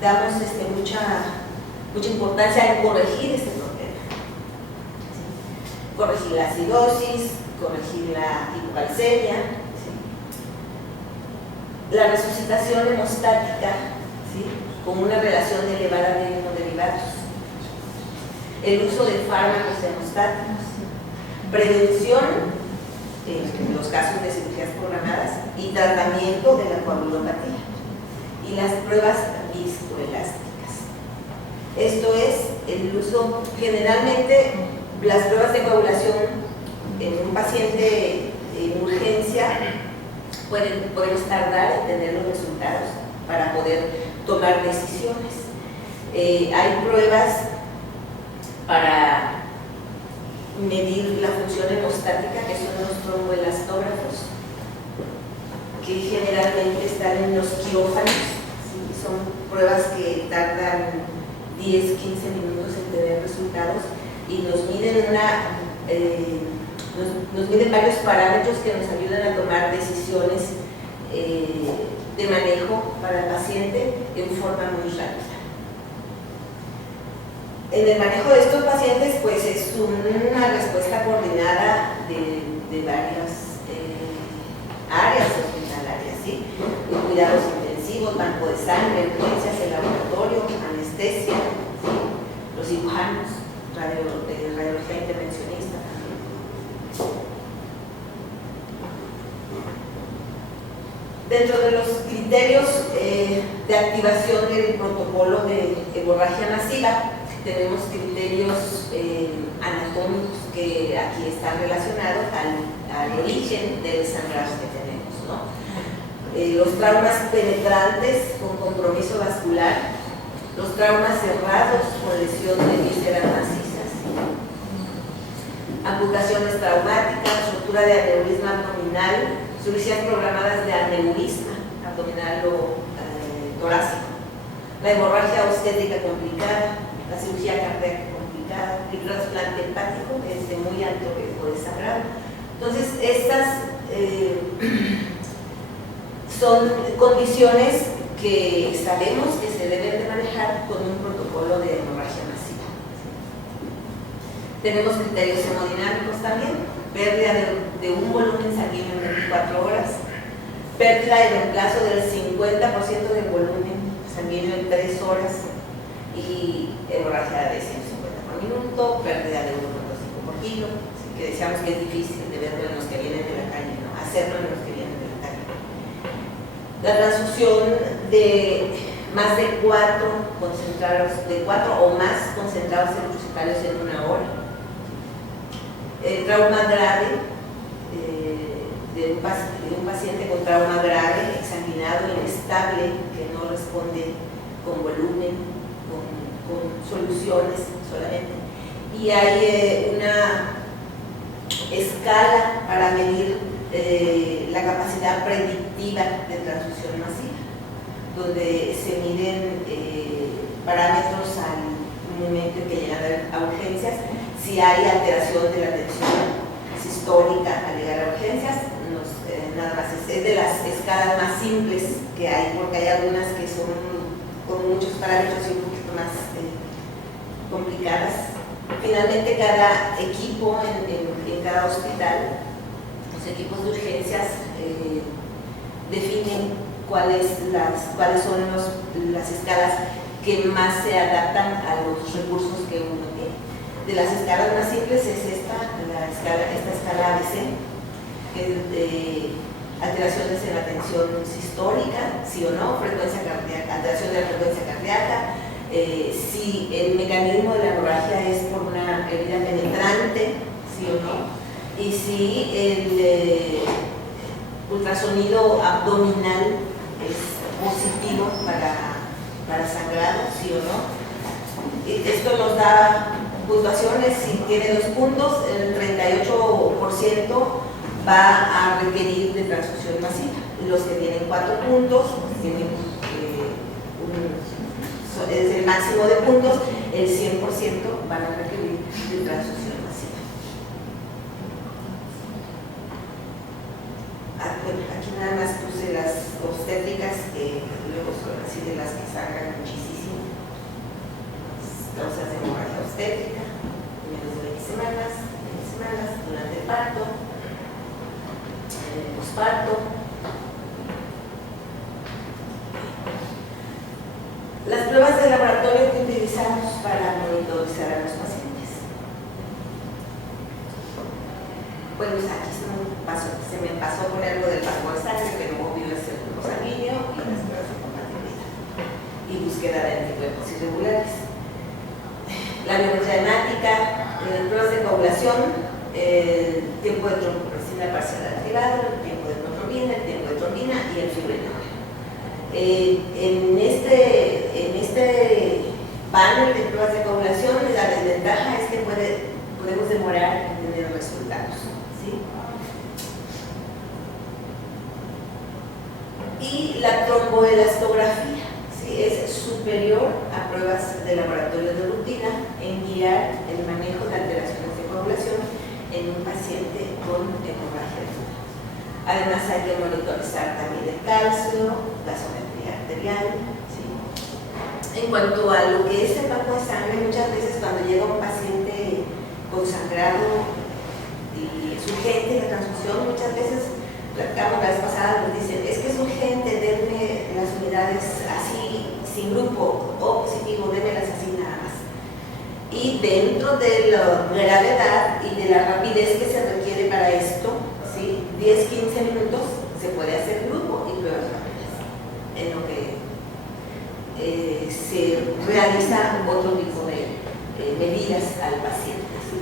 damos mucha importancia en corregir este problema. ¿Sí? Corregir la acidosis, corregir la hipocalcemia, ¿sí? La resucitación hemostática, ¿sí? Con una relación elevada de hemoderivados, el uso de fármacos hemostáticos, prevención en los casos de cirugías programadas y tratamiento de la coagulopatía y las pruebas viscoelásticas. Esto es el uso, generalmente las pruebas de coagulación en un paciente en urgencia podemos tardar en tener los resultados para poder tomar decisiones. Hay pruebas para medir la función hemostática, que son los tromboelastógrafos, que generalmente están en los quirófanos. ¿Sí? Son pruebas que tardan 10-15 minutos en tener resultados y nos miden nos miden varios parámetros que nos ayudan a tomar decisiones de manejo para el paciente en forma muy rápida. En el manejo de estos pacientes, pues es una respuesta coordinada de varias áreas hospitalarias, ¿sí? Cuidados intensivos, banco de sangre, urgencias, el laboratorio, anestesia, ¿sí? Los cirujanos, radiología intervencionista también. Dentro de los criterios de activación del protocolo de hemorragia masiva, tenemos criterios anatómicos que aquí están relacionados al origen del sangrado que tenemos, ¿no? Los traumas penetrantes con compromiso vascular, los traumas cerrados con lesión de vísceras macizas, amputaciones traumáticas, ruptura de aneurisma abdominal, cirugías programadas de aneurisma abdominal o torácico, la hemorragia obstétrica complicada, la cirugía cardíaca complicada, el trasplante hepático es de muy alto riesgo de sangrado. Entonces, estas son condiciones que sabemos que se deben de manejar con un protocolo de hemorragia masiva. Tenemos criterios hemodinámicos también, pérdida de un volumen sanguíneo en 24 horas, pérdida y reemplazo del 50% del volumen sanguíneo en 3 horas, y hemorragia de 150 por minuto, pérdida de 1.5 por kilo, así que decíamos que es difícil de verlo en los que vienen de la calle, ¿no? Hacerlo en los que vienen de la calle. La transfusión de más de 4 concentrados, de 4 o más concentrados eritrocitarios en 1 hora. El trauma grave de un paciente con trauma grave, exsanguinado, inestable, que no responde con volumen, con soluciones solamente. Y hay una escala para medir la capacidad predictiva de transfusión masiva, donde se miden parámetros al momento en que llegan a urgencias, si hay alteración de la tensión sistólica al llegar a urgencias. Nada más es de las escalas más simples que hay, porque hay algunas que son con muchos parámetros y un poquito más complicadas. Finalmente, cada equipo en cada hospital, los equipos de urgencias definen cuáles son las escalas que más se adaptan a los recursos que uno tiene. De las escalas más simples es esta escala ABC, que es de alteraciones en la tensión sistólica, sí o no, frecuencia cardíaca, alteración de la frecuencia cardíaca, si el mecanismo de la hemorragia es por una herida penetrante, sí o no, y si el ultrasonido abdominal es positivo para sangrado, sí o no. Esto nos da puntuaciones, si tiene 2 puntos, el 38% va a requerir de transfusión masiva. Los que tienen 4 puntos, pues tienen es el máximo de puntos, el 100% van a requerir de transfusión masiva. Aquí nada más puse las obstétricas, que luego son así de las que sangran muchísimo. Causas de hemorragia obstétrica, menos de 20 semanas, durante el parto, en el posparto. Las pruebas de laboratorio que utilizamos para monitorizar a los pacientes. Bueno, pues aquí se me pasó por algo del banco de sangre, pero obvio es el grupo sanguíneo y las pruebas de compatibilidad y búsqueda de anticuerpos irregulares. La biometría hemática, pruebas de coagulación, el tiempo de trombopresina parcial activado, el tiempo de hemoglobina, el tiempo de trombina y el fibrinógeno. En este panel de pruebas de coagulación, la desventaja es que podemos demorar en tener resultados, ¿sí? Y la tromboelastografía, ¿sí? Es superior a pruebas de laboratorio de rutina en guiar el manejo de alteraciones de coagulación en un paciente con hemorragia aguda. Además hay que monitorizar también el calcio, gasometría arterial, ¿sí? En cuanto a lo que es el banco de sangre, muchas veces cuando llega un paciente con sangrado y es urgente la transfusión, muchas veces platicamos la vez pasada, nos dicen, es que es urgente, denme las unidades así, sin grupo, O positivo, démelas así nada más. Y dentro de la gravedad y de la rapidez que se requiere para esto, ¿sí? 10-15 minutos se puede hacer grupo y pruebas rápidas, en lo que se realiza otro tipo de medidas al paciente, ¿sí?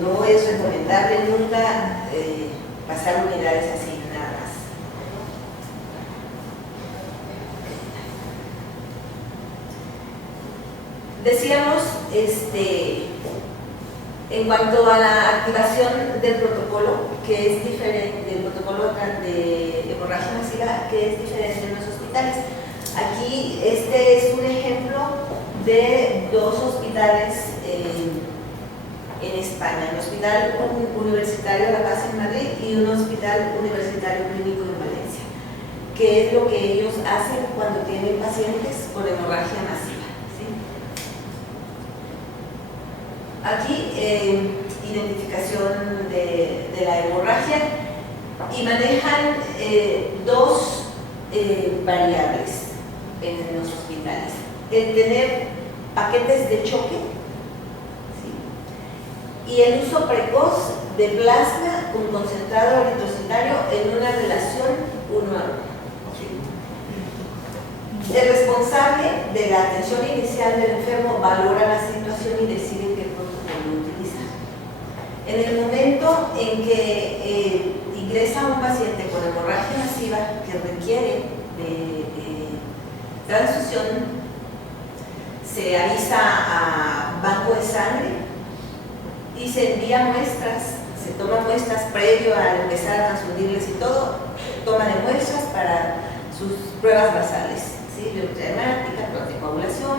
No es recomendable nunca pasar unidades así nada más. Decíamos, en cuanto a la activación del protocolo, que es diferente, del protocolo de hemorragia masiva, que es diferente en los hospitales. Aquí este es un ejemplo de 2 hospitales en España, el Hospital Universitario La Paz en Madrid y un Hospital Universitario Clínico en Valencia, que es lo que ellos hacen cuando tienen pacientes con hemorragia masiva, ¿sí? Aquí identificación de la hemorragia y manejan 2 variables en los hospitales: el tener paquetes de choque, ¿sí? Y el uso precoz de plasma con concentrado eritrocitario en una relación 1 a 1. ¿Sí? El responsable de la atención inicial del enfermo valora la situación y decide qué protocolo utilizar. En el momento en que ingresa un paciente con hemorragia masiva que requiere de transfusión, se avisa a banco de sangre y se envía muestras, se toman muestras previo a empezar a transfundirles y todo, toma de muestras para sus pruebas basales, ¿sí? Biometría hemática, pruebas de coagulación,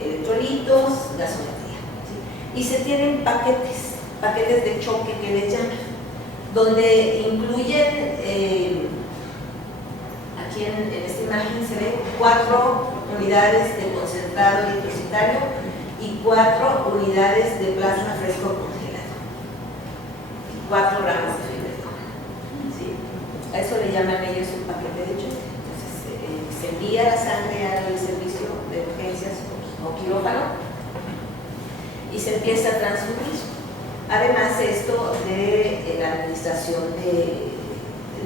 electrolitos, gasometría, ¿sí? Y se tienen paquetes de choque que les llaman, donde incluyen, aquí en esta imagen se ven 4 unidades de concentrado eritrocitario y 4 unidades de plasma fresco congelado, 4 gramos de fibrinógeno, ¿sí? A eso le llaman ellos un paquete de choque. Entonces se envía la sangre al servicio de urgencias o quirófano y se empieza a transfundir. Además esto de la administración de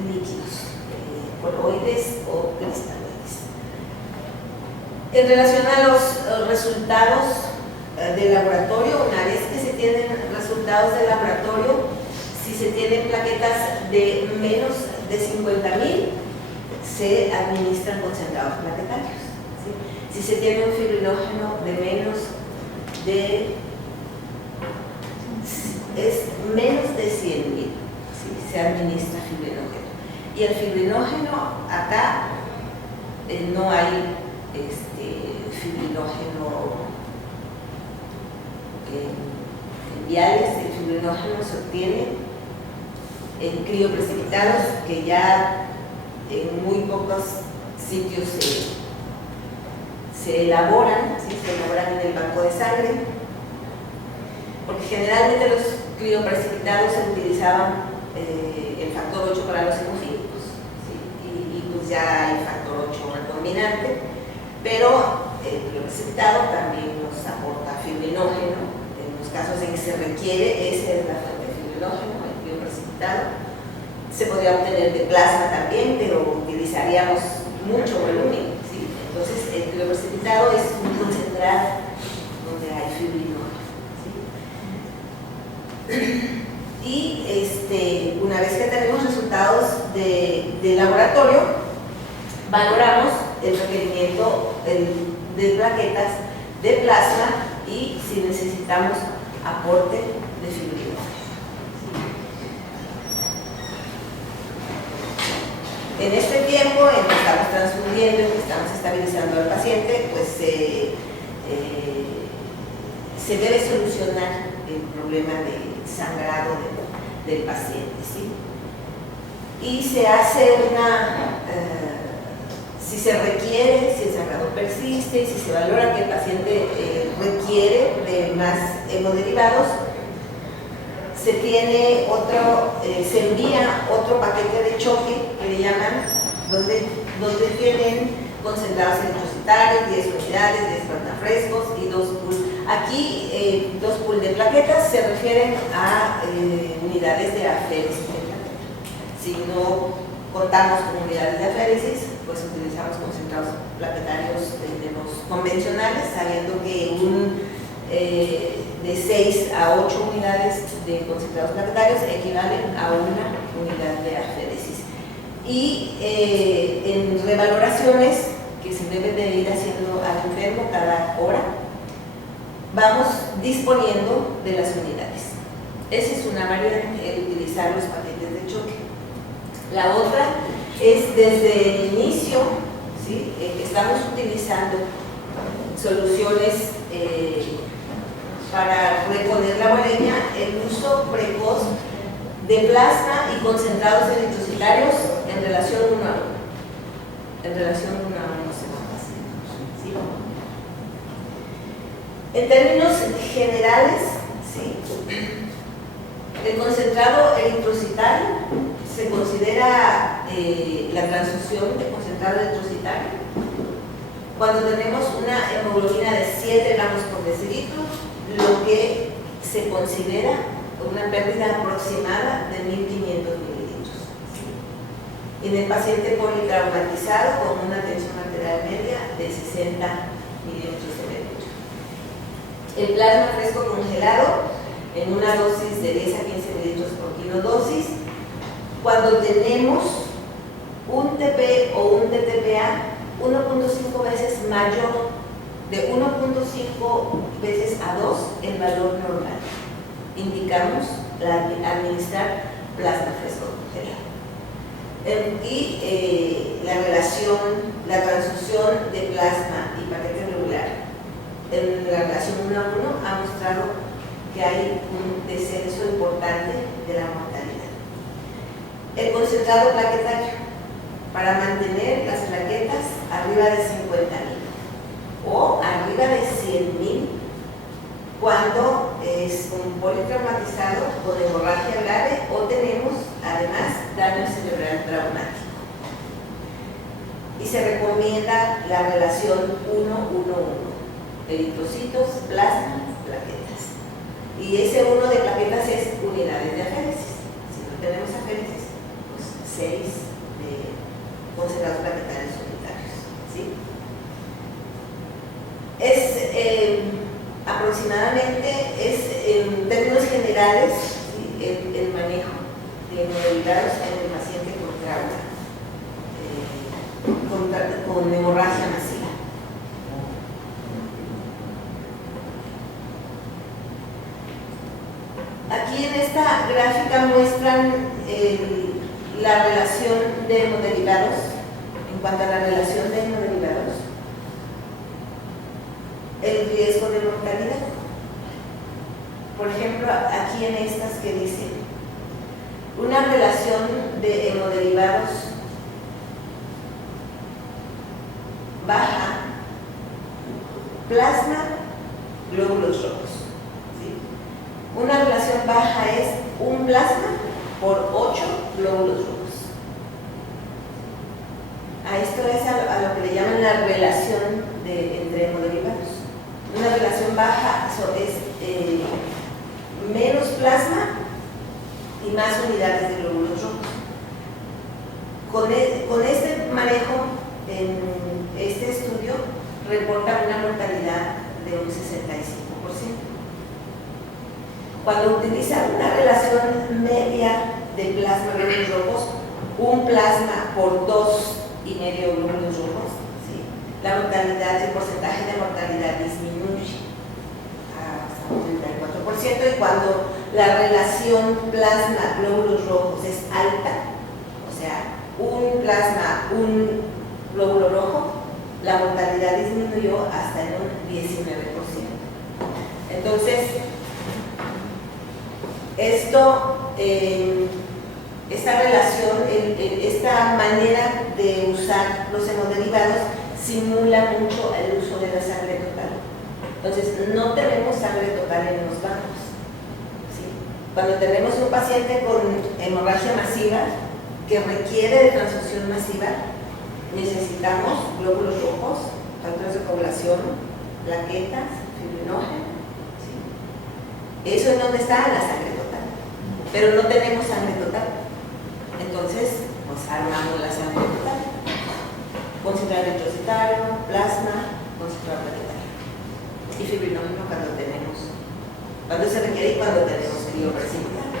líquidos, coloides o cristaloides. En relación a los resultados de laboratorio, una vez que se tienen resultados de laboratorio, si se tienen plaquetas de menos de 50,000, se administran concentrados plaquetarios, ¿sí? Si se tiene un fibrinógeno de menos es menos de 100,000, ¿sí? Se administra fibrinógeno. Y el fibrinógeno acá no hay fibrinógeno en viales. El fibrinógeno se obtiene en crioprecipitados que ya en muy pocos sitios se elaboran, ¿sí? Se elaboran en el banco de sangre, porque generalmente los crioprecipitados se utilizaban el factor 8 para los hemofílicos, ¿sí? Y pues ya hay factor 8 recombinante, pero el crioprecipitado también nos aporta fibrinógeno en los casos en que se requiere. Esa es la fuente de fibrinógeno, el crioprecipitado. Se podría obtener de plasma también, pero utilizaríamos mucho volumen, ¿sí? Entonces el crioprecipitado es un concentrado donde hay fibrinógeno, ¿sí? Y una vez que tenemos resultados de laboratorio, valoramos el requerimiento de plaquetas de plasma y si necesitamos aporte de fibrinógeno. En este tiempo en que estamos transfundiendo, en que estamos estabilizando al paciente, pues se debe solucionar el problema de sangrado del paciente, ¿sí? Y se hace si se requiere, si el sangrado persiste y si se valora que el paciente requiere de más hemoderivados, se envía otro paquete de choque que le llaman, donde tienen concentrados eritrocitarios, 10 unidades, 10 plasmafrescos y 2 pool. Aquí 2 pool de plaquetas se refieren a unidades de aféresis de plaqueta. Si no contamos con unidades de aféresis, pues utilizamos concentrados plaquetarios de los convencionales, sabiendo que de 6 a 8 unidades de concentrados plaquetarios equivalen a una unidad de aféresis. Y en revaloraciones que se deben de ir haciendo al enfermo cada hora, vamos disponiendo de las unidades. Esa es una variante, el utilizar los paquetes de choque. La otra es desde el inicio, ¿sí? Estamos utilizando soluciones para reponer la uremia, el uso precoz de plasma y concentrados eritrocitarios en relación 1 a 1. En relación 1 a 1 se va haciendo, ¿sí? En términos generales, ¿sí? El concentrado eritrocitario se considera la transfusión de concentrado eritrocitario cuando tenemos una hemoglobina de 7 gramos por decilitro, lo que se considera una pérdida aproximada de 1.500 mililitros. En el paciente politraumatizado con una tensión arterial media de 60 mililitros de mercurio. El plasma fresco congelado en una dosis de 10 a 15 mililitros por kilodosis, cuando tenemos un TP o un TTPA 1.5 veces mayor, de 1.5 veces a 2 el valor normal. Indicamos administrar plasma fresco congelado. Y la transfusión de plasma y paquete regular en la relación 1 a 1 ha mostrado que hay un descenso importante de la mortalidad. El concentrado plaquetario, para mantener las plaquetas arriba de 50.000 o arriba de 100.000 cuando es un politraumatizado con hemorragia grave o tenemos además daño cerebral traumático. Y se recomienda la relación 1-1-1, eritrocitos, plasma, plaquetas. Y ese 1 de plaquetas es unidades de aféresis. Si no tenemos aféresis, pues 6 de concentrados plaquetarios unitarios, ¿sí? Aproximadamente en términos generales, ¿sí? el manejo de hemoderivados en el paciente con trauma, con hemorragia masiva. Aquí en esta gráfica muestran la relación de hemoderivados, en cuanto a la relación de hemoderivados, el riesgo de mortalidad. Por ejemplo, aquí en estas que dicen una relación de hemoderivados baja, plasma, glóbulos rojos. ¿Sí? Una relación baja es un plasma por 8 glóbulos rojos. A esto es a lo que le llaman la relación entre hemoderivados. Una relación baja es menos plasma y más unidades de glóbulos rojos. Con este manejo, en este estudio reporta una mortalidad de un 65%. Cuando utiliza una relación media de plasma glóbulos rojos, un plasma por 2,5 glóbulos rojos, ¿sí? La mortalidad, el porcentaje de mortalidad disminuye hasta un 34%, y cuando la relación plasma glóbulos rojos es alta, o sea, un plasma, un glóbulo rojo, la mortalidad disminuyó hasta en un 19%. Entonces, esta relación, esta manera de usar los hemoderivados simula mucho el uso de la sangre total. Entonces, no tenemos sangre total en los bancos. ¿Sí? Cuando tenemos un paciente con hemorragia masiva que requiere de transfusión masiva, necesitamos glóbulos rojos, factores de coagulación, plaquetas, fibrinógeno. ¿Sí? Eso es donde está la sangre total. Pero no tenemos sangre total. Entonces, pues armamos la sangre total. Concentrado eritrocitario, plasma, concentrado plaquetario. Y fibrinógeno cuando se requiere y cuando tenemos crioprecipitados.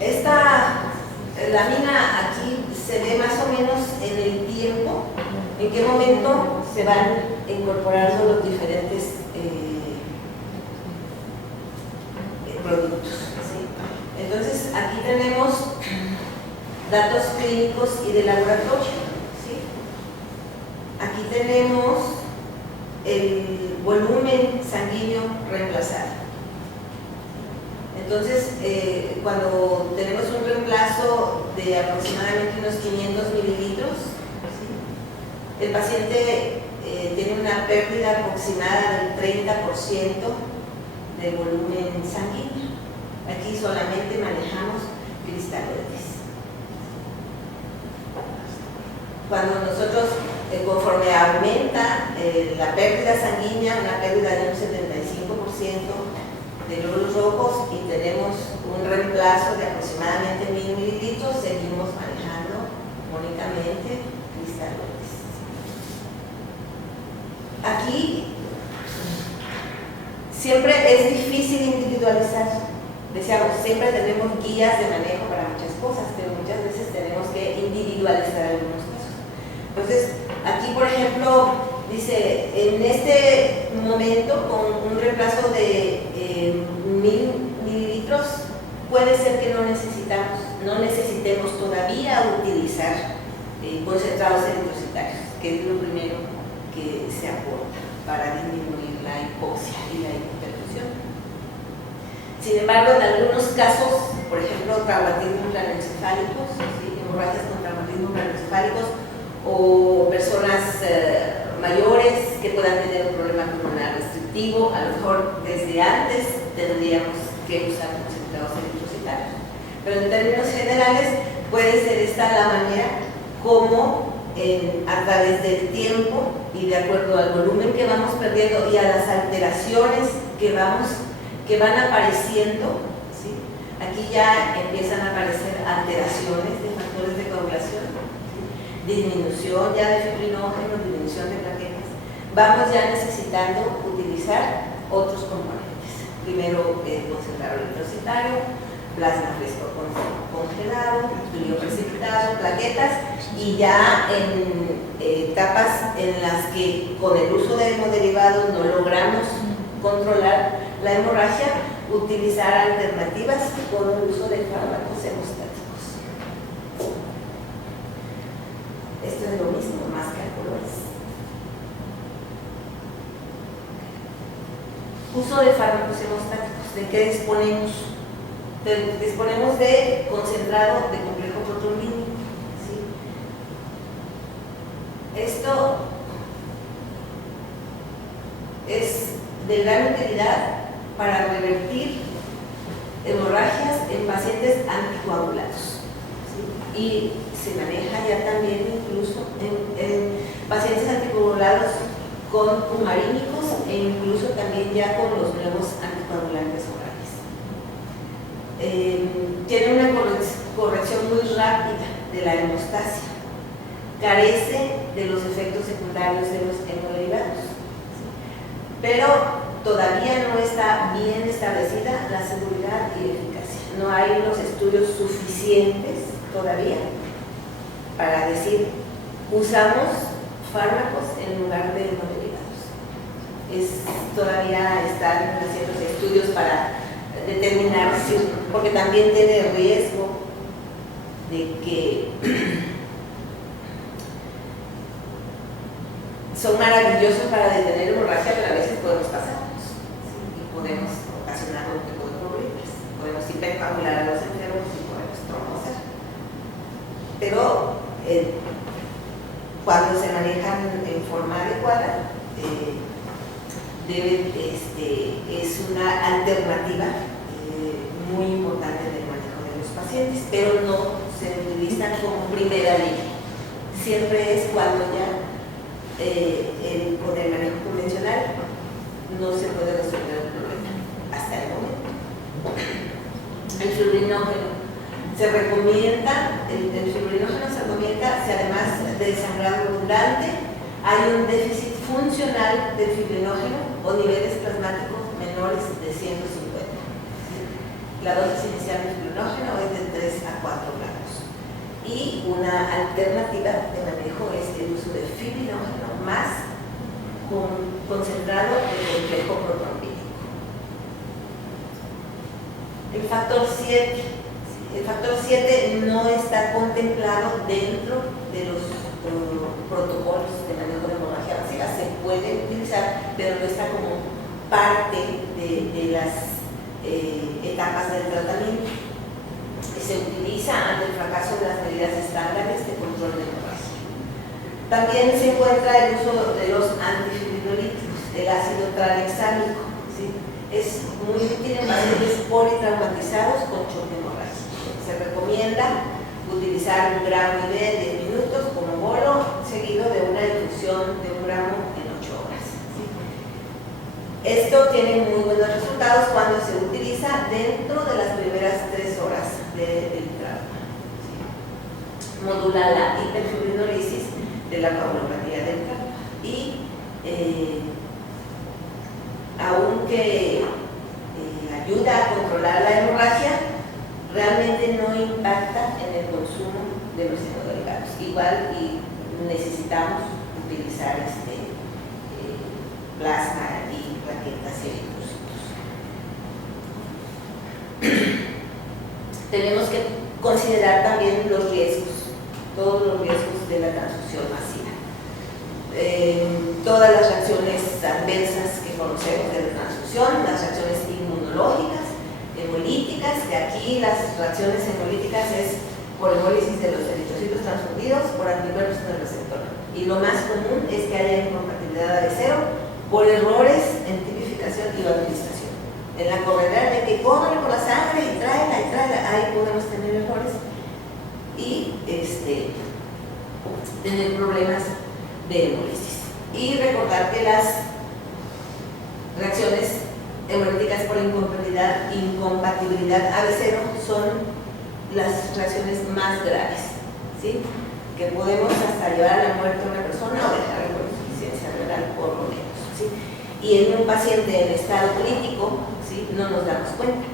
Esta lámina aquí se ve más o menos en el tiempo, en qué momento se van incorporando los diferentes productos. ¿Sí? Entonces, aquí tenemos datos clínicos y de laboratorio. ¿Sí? Aquí tenemos el volumen sanguíneo reemplazado. Entonces, cuando tenemos un reemplazo de aproximadamente unos 500 mililitros, ¿sí? El paciente tiene una pérdida aproximada del 30% del volumen sanguíneo. Aquí solamente manejamos cristaloides. Cuando nosotros, conforme aumenta la pérdida sanguínea, una pérdida de un 75% de glóbulos rojos, y tenemos un reemplazo de aproximadamente 1000 mililitros, seguimos manejando únicamente cristaloides. Aquí siempre es difícil individualizar. Decíamos, siempre tenemos guías de manejo para muchas cosas, pero muchas veces tenemos que individualizar algunos casos. Entonces, aquí por ejemplo, dice, en este momento, con un reemplazo de 1000 mililitros, puede ser que no necesitemos todavía utilizar concentrados eritrocitarios, que es lo primero que se aporta para disminuir la hipoxia y la hipoperfusión. Sin embargo, en algunos casos, por ejemplo, traumatismos craneoencefálicos, ¿sí? Hemorragias con traumatismos craneoencefálicos, o personas mayores que puedan tener un problema pulmonar restrictivo, a lo mejor desde antes tendríamos que usar concentrados eritrocitarios. Pero en términos generales, puede ser esta la manera como a través del tiempo y de acuerdo al volumen que vamos perdiendo y a las alteraciones que van apareciendo, ¿sí? Aquí ya empiezan a aparecer alteraciones de factores de coagulación, ¿sí? Disminución ya de fibrinógeno, disminución de plaquetas. Vamos ya necesitando utilizar otros componentes. Primero, concentrado eritrocitario, plasma fresco congelado, líquido precipitado, plaquetas, y ya en etapas en las que con el uso de hemoderivados no logramos controlar la hemorragia, utilizar alternativas con el uso de fármacos hemostáticos. Esto es lo mismo, más que a colores. Uso de fármacos hemostáticos. ¿De qué disponemos? Disponemos de concentrado de complejo protrombínico. ¿Sí? Esto es de gran utilidad para revertir hemorragias en pacientes anticoagulados. ¿Sí? Y se maneja ya también incluso en pacientes anticoagulados con humarínicos e incluso también ya con los nuevos anticoagulantes orales. Tiene una corrección muy rápida de la hemostasia, carece de los efectos secundarios de los hemoderivados, ¿sí? Pero todavía no está bien establecida la seguridad y eficacia. No hay los estudios suficientes todavía para decir usamos fármacos en lugar de hemoderivados. Todavía están haciendo estudios para determinar si, porque también tiene riesgo de que son maravillosos para detener hemorragia, pero a veces podemos pasarnos, ¿sí? Y podemos ocasionar un tipo de problemas. Podemos hipercoagular a los enfermos y podemos trombosar. Pero cuando se manejan en forma adecuada, es una alternativa muy importante en el manejo de los pacientes, pero no se utilizan como primera línea. Siempre es cuando ya con el manejo convencional no se puede resolver el problema hasta el momento. El fibrinógeno se recomienda, el fibrinógeno se recomienda si además del sangrado abundante hay un déficit funcional del fibrinógeno o niveles plasmáticos menores de 150. La dosis inicial del fibrinógeno es de 3 a 4 gramos. Y una alternativa de manejo es el uso de fibrinógeno más concentrado de complejo protrombínico. El factor 7. El factor 7 no está contemplado dentro de los protocolos de manejo de hemorragia masiva. Se puede utilizar, pero no está como parte de las etapas del tratamiento. Se utiliza ante el fracaso de las medidas estándares de control de hemorragia. También se encuentra el uso de los antifibrinolíticos, el ácido tranexámico, ¿sí? Es muy útil en pacientes politraumatizados con shock hemorrágico. Se recomienda utilizar 1 gramo y medio 10 minutos como bolo, seguido de una infusión de 1 gramo en 8 horas. ¿Sí? Esto tiene muy buenos resultados cuando se utiliza dentro de las primeras 3 horas del trauma. ¿Sí? Modula la hiperfibrinolisis de la coagulopatía del trauma y aunque ayuda a controlar la hemorragia, realmente no impacta en el consumo de los hemoderivados. Igual y necesitamos utilizar plasma y plaquetas y eritrocitos. Tenemos que considerar también los riesgos, todos los riesgos de la transfusión masiva. Todas las reacciones adversas que conocemos de la transfusión, las reacciones inmunológicas, hemolíticas, que aquí las reacciones hemolíticas es por hemólisis de los eritrocitos transfundidos por anticuerpos en el receptor. Y lo más común es que haya incompatibilidad ABC por errores en tipificación y administración. En la corredera de que cómale por la sangre y tráela, ahí podemos tener errores y tener problemas de hemólisis. Y recordar que las reacciones hemolíticas por incompatibilidad AB0 son las reacciones más graves, ¿sí? Que podemos hasta llevar a la muerte a una persona o dejar con insuficiencia renal por lo menos, ¿sí? Y en un paciente en estado crítico, ¿sí? No nos damos cuenta.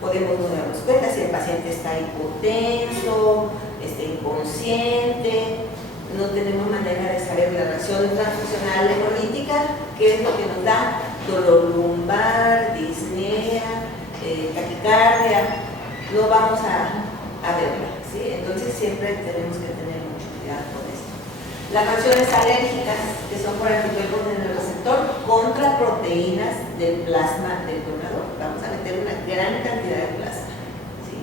Podemos no darnos cuenta si el paciente está hipotenso, está inconsciente, no tenemos manera de saber la reacción transfusional hemolítica, qué es lo que nos da dolor lumbar, disnea, taquicardia, no vamos a verla, ¿sí? Entonces siempre tenemos que tener mucho cuidado con esto. Las reacciones alérgicas, que son por anticuerpos en el receptor contra proteínas del plasma del donador, vamos a meter una gran cantidad de plasma, ¿sí?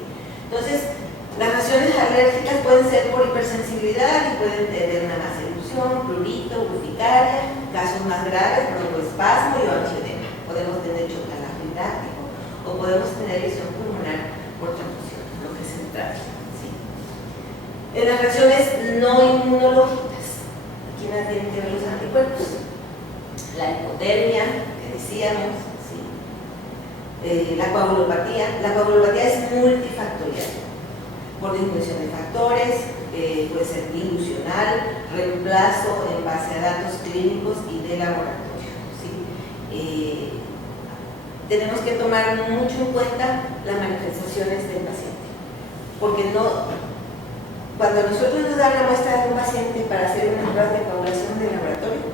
Entonces, las reacciones alérgicas pueden ser por hipersensibilidad y pueden tener una vasoilusión, prurito, urticaria, casos más graves, broncoespasmo y angioedema. Podemos tener choque anafiláctico o podemos tener lesión pulmonar por transfusión, lo que se trata, ¿sí? En las reacciones no inmunológicas, aquí más tienen que ver los anticuerpos. La hipotermia, que decíamos, ¿sí? La coagulopatía. La coagulopatía es multifactorial, por disminución de factores, puede ser dilucional, reemplazo en base a datos clínicos y de laboratorio, ¿sí? Tenemos que tomar mucho en cuenta las manifestaciones del paciente, porque cuando nosotros nos dan la muestra de un paciente para hacer una prueba de coagulación de laboratorio,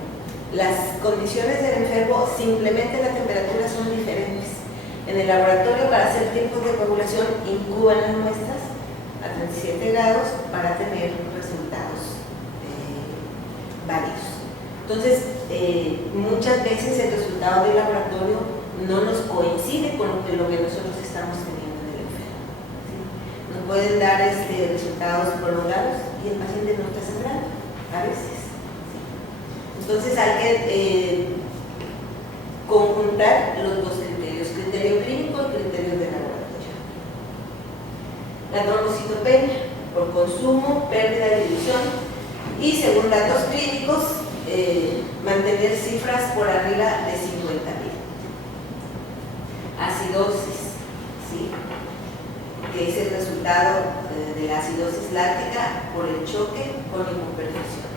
las condiciones del enfermo, simplemente la temperatura son diferentes. En el laboratorio, para hacer tiempos de coagulación, incuban las muestras a 37 grados para tener resultados válidos. Entonces, muchas veces el resultado del laboratorio no nos coincide con lo que nosotros estamos teniendo en el enfermo, ¿sí? Nos pueden dar resultados prolongados y el paciente no está sangrando a veces, ¿sí? Entonces hay que conjuntar los dos criterios, criterio clínico y criterio de laboratorio. La trombocitopenia por consumo, pérdida de dilución y, según datos clínicos, mantener cifras por arriba de 50.000. Acidosis, ¿sí? Que es el resultado de la acidosis láctica por el choque con hipoperfusión.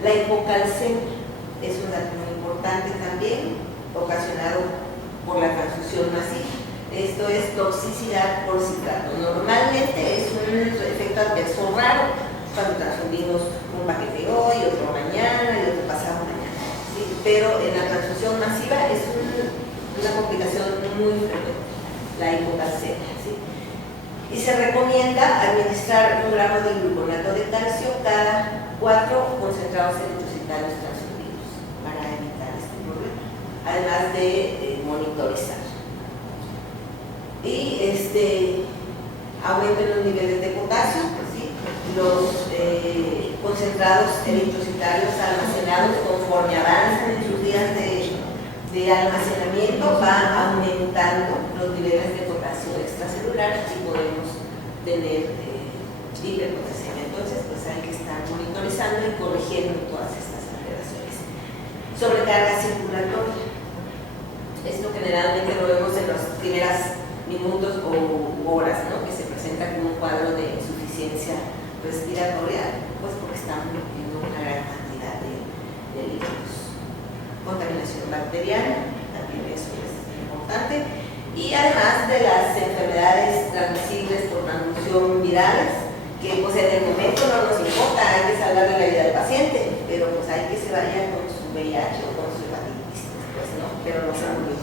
La hipocalcemia es un dato muy importante también, ocasionado por la transfusión masiva. Esto es toxicidad por citrato. Normalmente es un efecto adverso raro cuando transfundimos un paquete hoy, otro mañana y otro pasado mañana, ¿sí? Pero en la transfusión masiva es una complicación muy frecuente, la hipocalcemia, ¿sí? Y se recomienda administrar 1 gramo de gluconato de calcio cada 4 concentrados eritrocitarios transfundidos para evitar este problema, además de monitorizar. Y aumenten los niveles de potasio, ¿sí? Los concentrados eritrocitarios almacenados conforme avanzan en sus días de almacenamiento van aumentando los niveles de potasio extracelular y podemos tener hiperpotasemia. Entonces, pues hay que estar monitorizando y corrigiendo todas estas alteraciones. Sobrecarga circulatoria. Esto generalmente lo vemos en los primeros minutos o horas, ¿no? Que se presenta como un cuadro de insuficiencia respiratoria, pues porque estamos metiendo una gran cantidad de líquidos. Contaminación bacteriana, también eso es importante, y además de las enfermedades transmisibles por transfusión virales, que pues en el momento no nos importa, hay que salvarle la vida al paciente, pero pues hay que se vaya con su VIH o con su hepatitis, pues no, pero no se murió.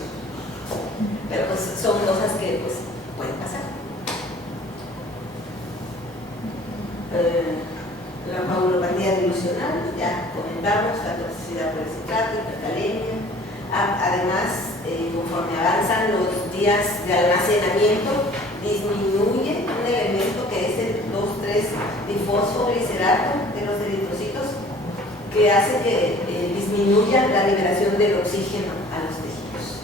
Pero pues son cosas que pues pueden pasar. La coagulopatía dilucional, ya comentamos, la toxicidad por el citrato, hipercalemia. Además, conforme avanzan los días de almacenamiento, disminuye un elemento que es el 2,3-difosfoglicerato de los eritrocitos, que hace que disminuya la liberación del oxígeno a los tejidos.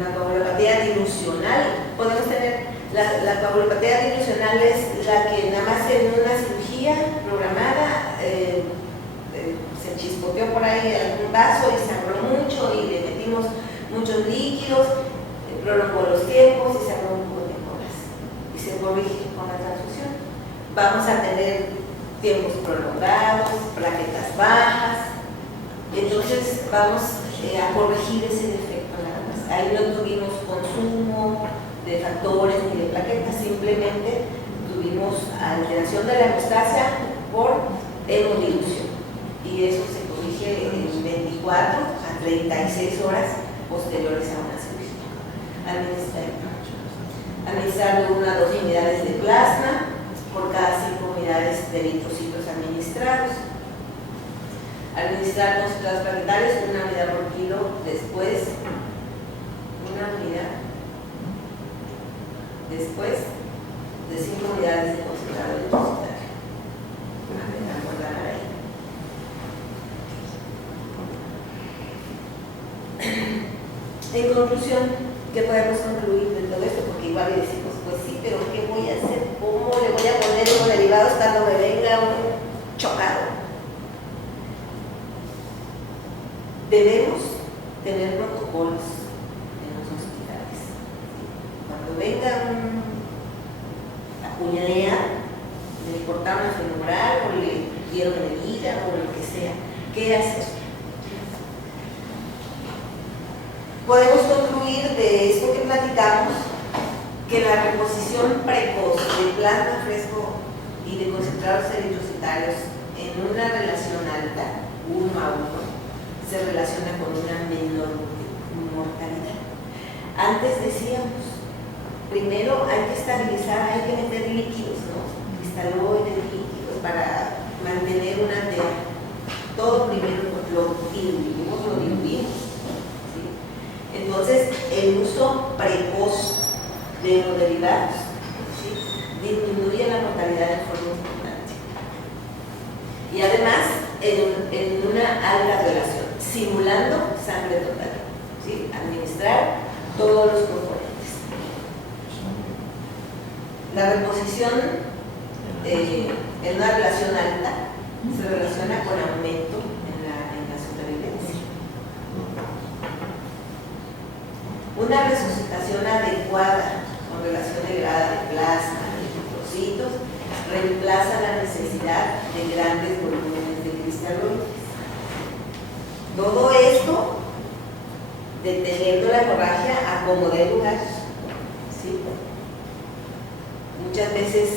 La coagulopatía dilucional, podemos tener la coagulopatía dilucional es la que nada más en una cirugía programada se chispoteó por ahí algún vaso y sangró mucho y le metimos muchos líquidos, prolongó los tiempos y sangró un poco de horas y se corrige con la transfusión. Vamos a tener tiempos prolongados, plaquetas bajas, entonces vamos a corregir ese defecto nada más. Ahí no tuvimos consumo de factores ni de plaquetas, simplemente tuvimos alteración de la hemostasia por hemodilución, y eso se corrige en 24 a 36 horas posteriores a una cirugía. Administrar 1 a 2 unidades de plasma por cada 5 unidades de eritrocitos administrados. Administrar concentrados plaquetarios 1 unidad por kilo después, 1 unidad después de 5 unidades de concentrado eritrocitario. Acordar ahí. En conclusión, ¿qué podemos concluir de todo esto? Porque igual le decimos, pues sí, pero ¿qué voy a hacer? ¿Cómo le voy a poner los derivados cuando me venga un chocado? Debemos tener protocolos en los hospitales. Cuando venga un apuñalea, le cortaron el femoral o le dieron herida o lo que sea, ¿qué hacer? Podemos concluir de esto que platicamos que la reposición precoz de plasma fresco y de concentrados eritrocitarios en una relación alta, 1 a 1, se relaciona con una menor mortalidad. Antes decíamos, primero hay que estabilizar, hay que meter líquidos, ¿no? Cristaloides, líquidos, para mantener una antena. Todo primero lo diluimos, ¿sí? Entonces, el uso precoz de los derivados, ¿sí?, disminuye la mortalidad de forma importante. Y además, en una alta relación, simulando sangre total, ¿sí?, administrar todos los componentes. La reposición en una relación alta se relaciona con aumento en la supervivencia. Una resucitación adecuada con relación elevada de plasma y eritrocitos reemplaza la necesidad de grandes volúmenes de cristaloides. Todo esto deteniendo la hemorragia a como dé lugar, ¿sí? Muchas veces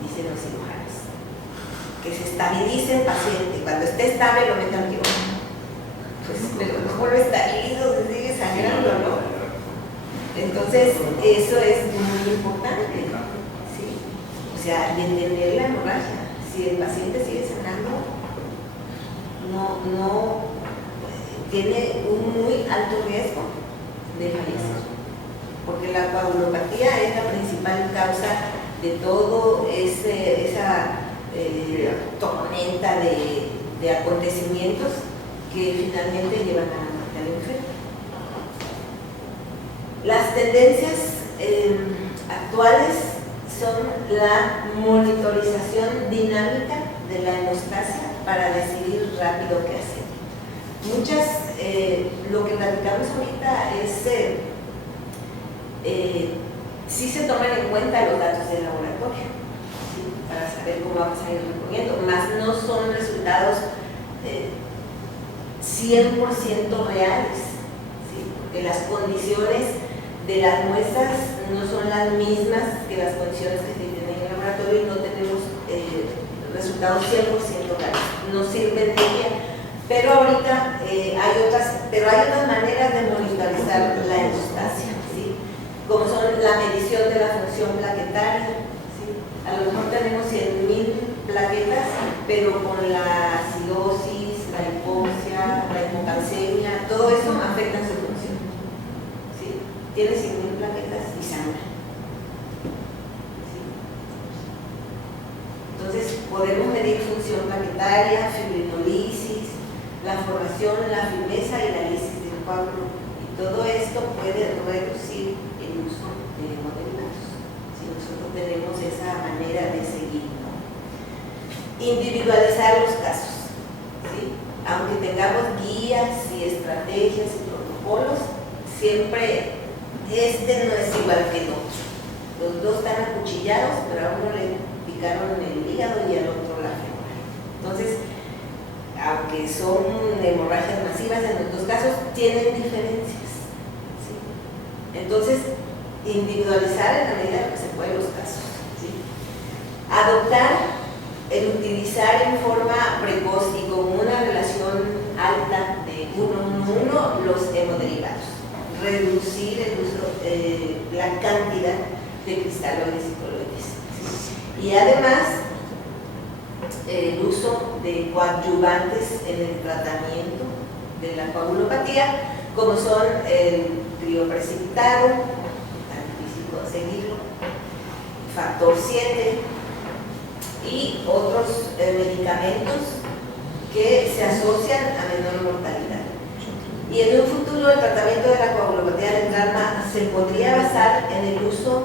dicen los cirujanos que se estabilice el paciente, cuando esté estable lo metan al quirófano. Pues pero mejor lo estabilizo, se sigue sangrando, ¿no? Entonces eso es muy importante, ¿sí? O sea, detener la hemorragia. Si el paciente sigue sangrando, no tiene un muy alto riesgo de fallecer, porque la coagulopatía es la principal causa de todo esa tormenta de acontecimientos que finalmente llevan a la muerte al enfermo. Las tendencias actuales son la monitorización dinámica de la hemostasia para decidir rápido qué hacer. Lo que platicamos ahorita es sí se toman en cuenta los datos del laboratorio, ¿sí?, para saber cómo vamos a ir reponiendo, más no son resultados 100% reales, ¿sí?, porque las condiciones de las muestras no son las mismas que las condiciones que se tienen en el laboratorio y no tenemos resultados 100% reales, no sirven de guía. Pero ahorita hay otras maneras de monitorizar la hemostasia, ¿sí?, como son la medición de la función plaquetaria, ¿sí? A lo mejor tenemos 100,000 plaquetas, pero con la acidosis, la hipoxia, la hipocalcemia, todo eso afecta su función, ¿sí? Tiene 100,000 plaquetas y sangra, ¿sí? Entonces podemos medir función plaquetaria, fibrinolisis, la formación, la firmeza y la lisis del coágulo, y todo esto puede reducir el uso de hemoderivados si nosotros tenemos esa manera de seguir, ¿no? Individualizar los casos, ¿sí? Aunque tengamos guías y estrategias y protocolos, siempre no es igual que el otro. Los dos están acuchillados, pero a uno le picaron el hígado y al otro la femoral. Entonces, aunque son hemorragias masivas en los dos casos, tienen diferencias, ¿sí? Entonces, individualizar en la medida en que se puede los casos, ¿sí? Adoptar el utilizar en forma precoz y con una relación alta de 1:1 los hemoderivados, reducir el uso, la cantidad de cristaloides y coloides, ¿sí? Y además el uso de coadyuvantes en el tratamiento de la coagulopatía, como son el trioprecipitado, tan difícil conseguirlo, factor 7 y otros medicamentos que se asocian a menor mortalidad. Y en un futuro el tratamiento de la coagulopatía del trauma se podría basar en el uso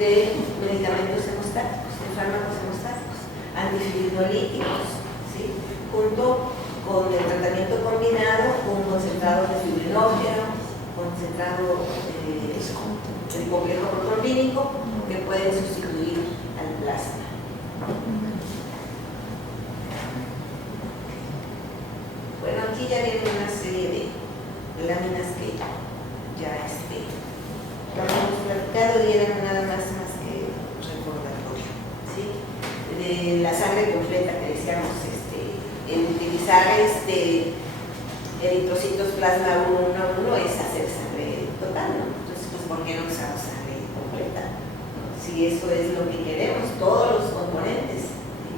de medicamentos hemostáticos, de fármacos hemostáticos, antifibrinolyíticos, ¿sí? Junto con el tratamiento combinado con concentrado de fibrinógeno, concentrado del complejo protrombínico, que pueden sustituir al plasma. Bueno, aquí ya viene una serie de láminas que ya lo hemos platicado y eran nada más que recordatorio, ¿sí? De la sangre completa que decíamos, el utilizar eritrocitos plasma 1:1 es hacer sangre total, ¿no? Entonces, pues, ¿por qué no usamos sangre completa? Si eso es lo que queremos, todos los componentes, ¿sí?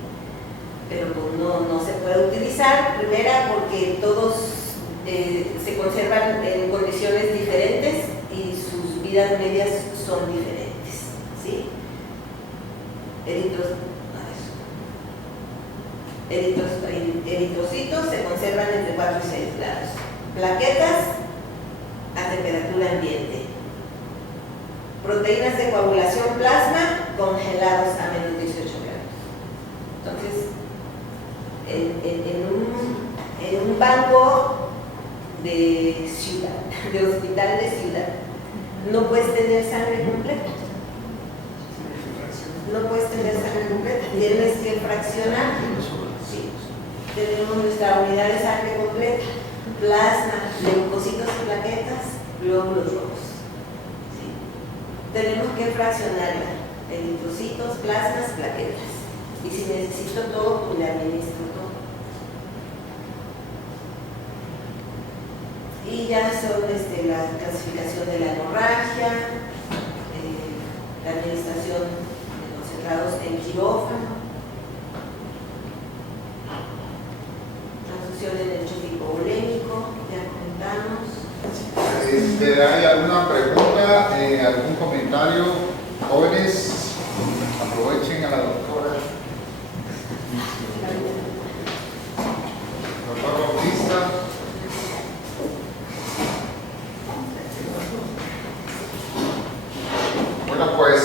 Pero pues, no se puede utilizar, primera porque todos se conservan en condiciones diferentes y sus vidas medias son diferentes, ¿sí? Eritrocitos se conservan entre 4 y 6 grados. Plaquetas a temperatura ambiente. Proteínas de coagulación plasma congelados a menos 18 grados. Entonces, en un banco de ciudad, de hospital de ciudad, no puedes tener sangre completa. No puedes tener sangre completa, tienes que fraccionar. Sí. Tenemos nuestra unidad de sangre completa, plasma, leucocitos y plaquetas, glóbulos rojos. ¿Sí? Tenemos que fraccionarla, eritrocitos, plasmas, plaquetas. Y si necesito todo, pues le administro todo. Y ya son la clasificación de la hemorragia, la administración de concentrados en quirófano, transfusión en el choque urémico, ya comentamos. ¿Hay alguna pregunta, algún comentario? Jóvenes, aprovechen a la doctora. Doctor Bautista. Bueno, pues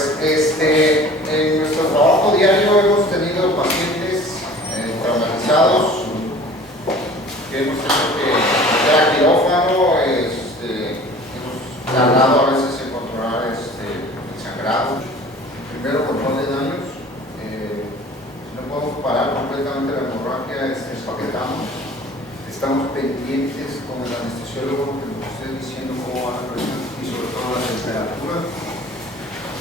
en nuestro trabajo diario hemos tenido pacientes traumatizados que hemos tenido que meter a quirófano, hemos tardado a veces en controlar el sangrado, primero control de daños, no podemos parar completamente la hemorragia, empaquetamos, estamos pendientes con el anestesiólogo que nos esté diciendo cómo va la presión y sobre todo la temperatura.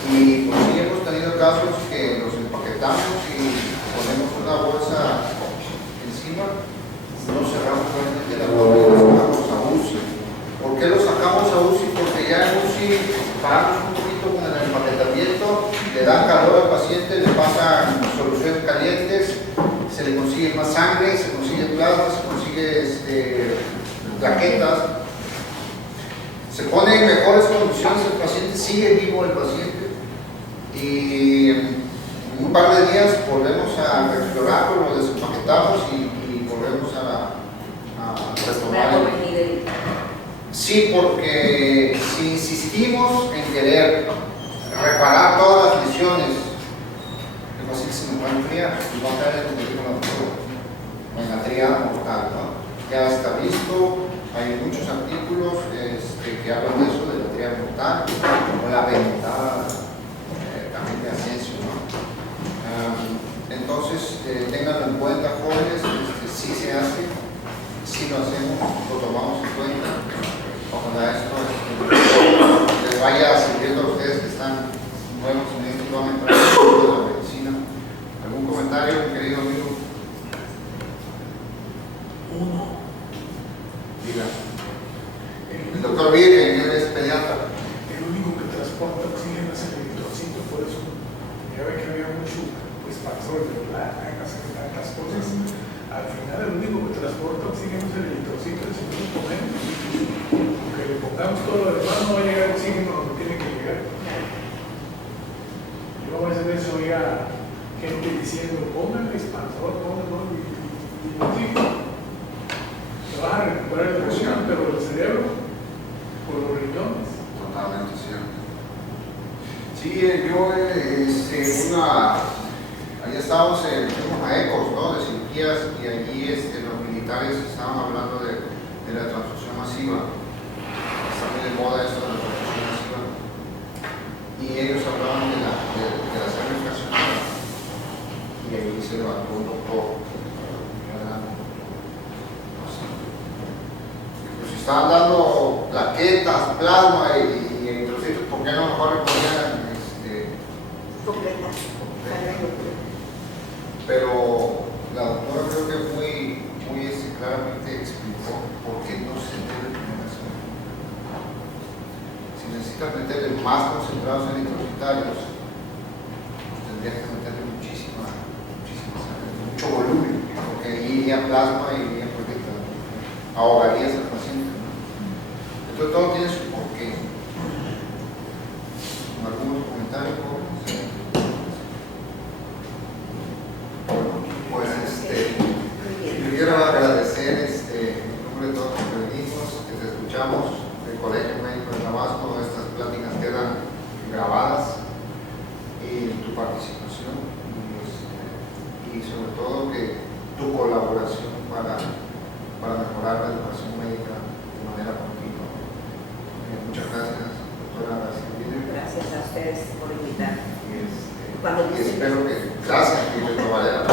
Y pues sí hemos tenido casos que los empaquetamos y ponemos una bolsa encima, no cerramos realmente la bolsa y lo sacamos a UCI. ¿Por qué lo sacamos a UCI? Porque ya en UCI paramos un poquito con el empaquetamiento, le dan calor al paciente, le pasan soluciones calientes, se le consigue más sangre, se consigue plasma, se consigue plaquetas, se pone en mejores condiciones el paciente, sigue vivo el paciente. Y en un par de días volvemos a explorarlo, lo desempaquetamos y volvemos a retomar. Sí, porque si insistimos en querer reparar todas las lesiones, el paciente se nos va a enfriar y va a caer en la triada mortal, ¿no? Ya está visto, hay muchos artículos que hablan de eso, de la triada mortal, o la ventada también de Asensio, ¿no? Entonces, ténganlo en cuenta, jóvenes, sí se hace, sí lo hacemos, lo tomamos en cuenta. Ojalá esto les vaya sirviendo a ustedes que están todo lo demás no va a llegar oxígeno donde tiene que llegar. Yo a veces eso oía gente diciendo, pongan el expansor, pongan y oxígeno. Se va a recuperar la presión, pero el cerebro, por los riñones. Totalmente cierto. Sí, yo, ahí estábamos, fuimos a ECOS, ¿no? De cirugías, y allí los militares estaban hablando de la transfusión masiva. Está muy de moda esto de la transfusión masiva. Y ellos hablaban de la sangre fraccionada. Y ahí se levantó un doctor. No sé. Pues si estaban dando plaquetas, plasma y eritrocitos, ¿por qué no mejor le ponían Completa. Pero la doctora creo que muy claramente explicó por qué no se debe poner así. Si necesitas meterle más concentrados eritrocitarios, pues tendrías que meterle muchísima sangre, mucho volumen, porque ahí iría plasma y iría proyecta, ahogarías al paciente, ¿no? Entonces todo tiene su porqué. ¿Algunos comentarios, jóvenes? Yo quiero agradecer en nombre de todos los que venimos, que te escuchamos del Colegio Médico de Tabasco. Estas pláticas quedan grabadas y tu participación y sobre todo que tu colaboración para mejorar la educación médica de manera continua. Muchas gracias, doctora García. Gracias a ustedes por invitarme. Y espero que, gracias, y retomaré la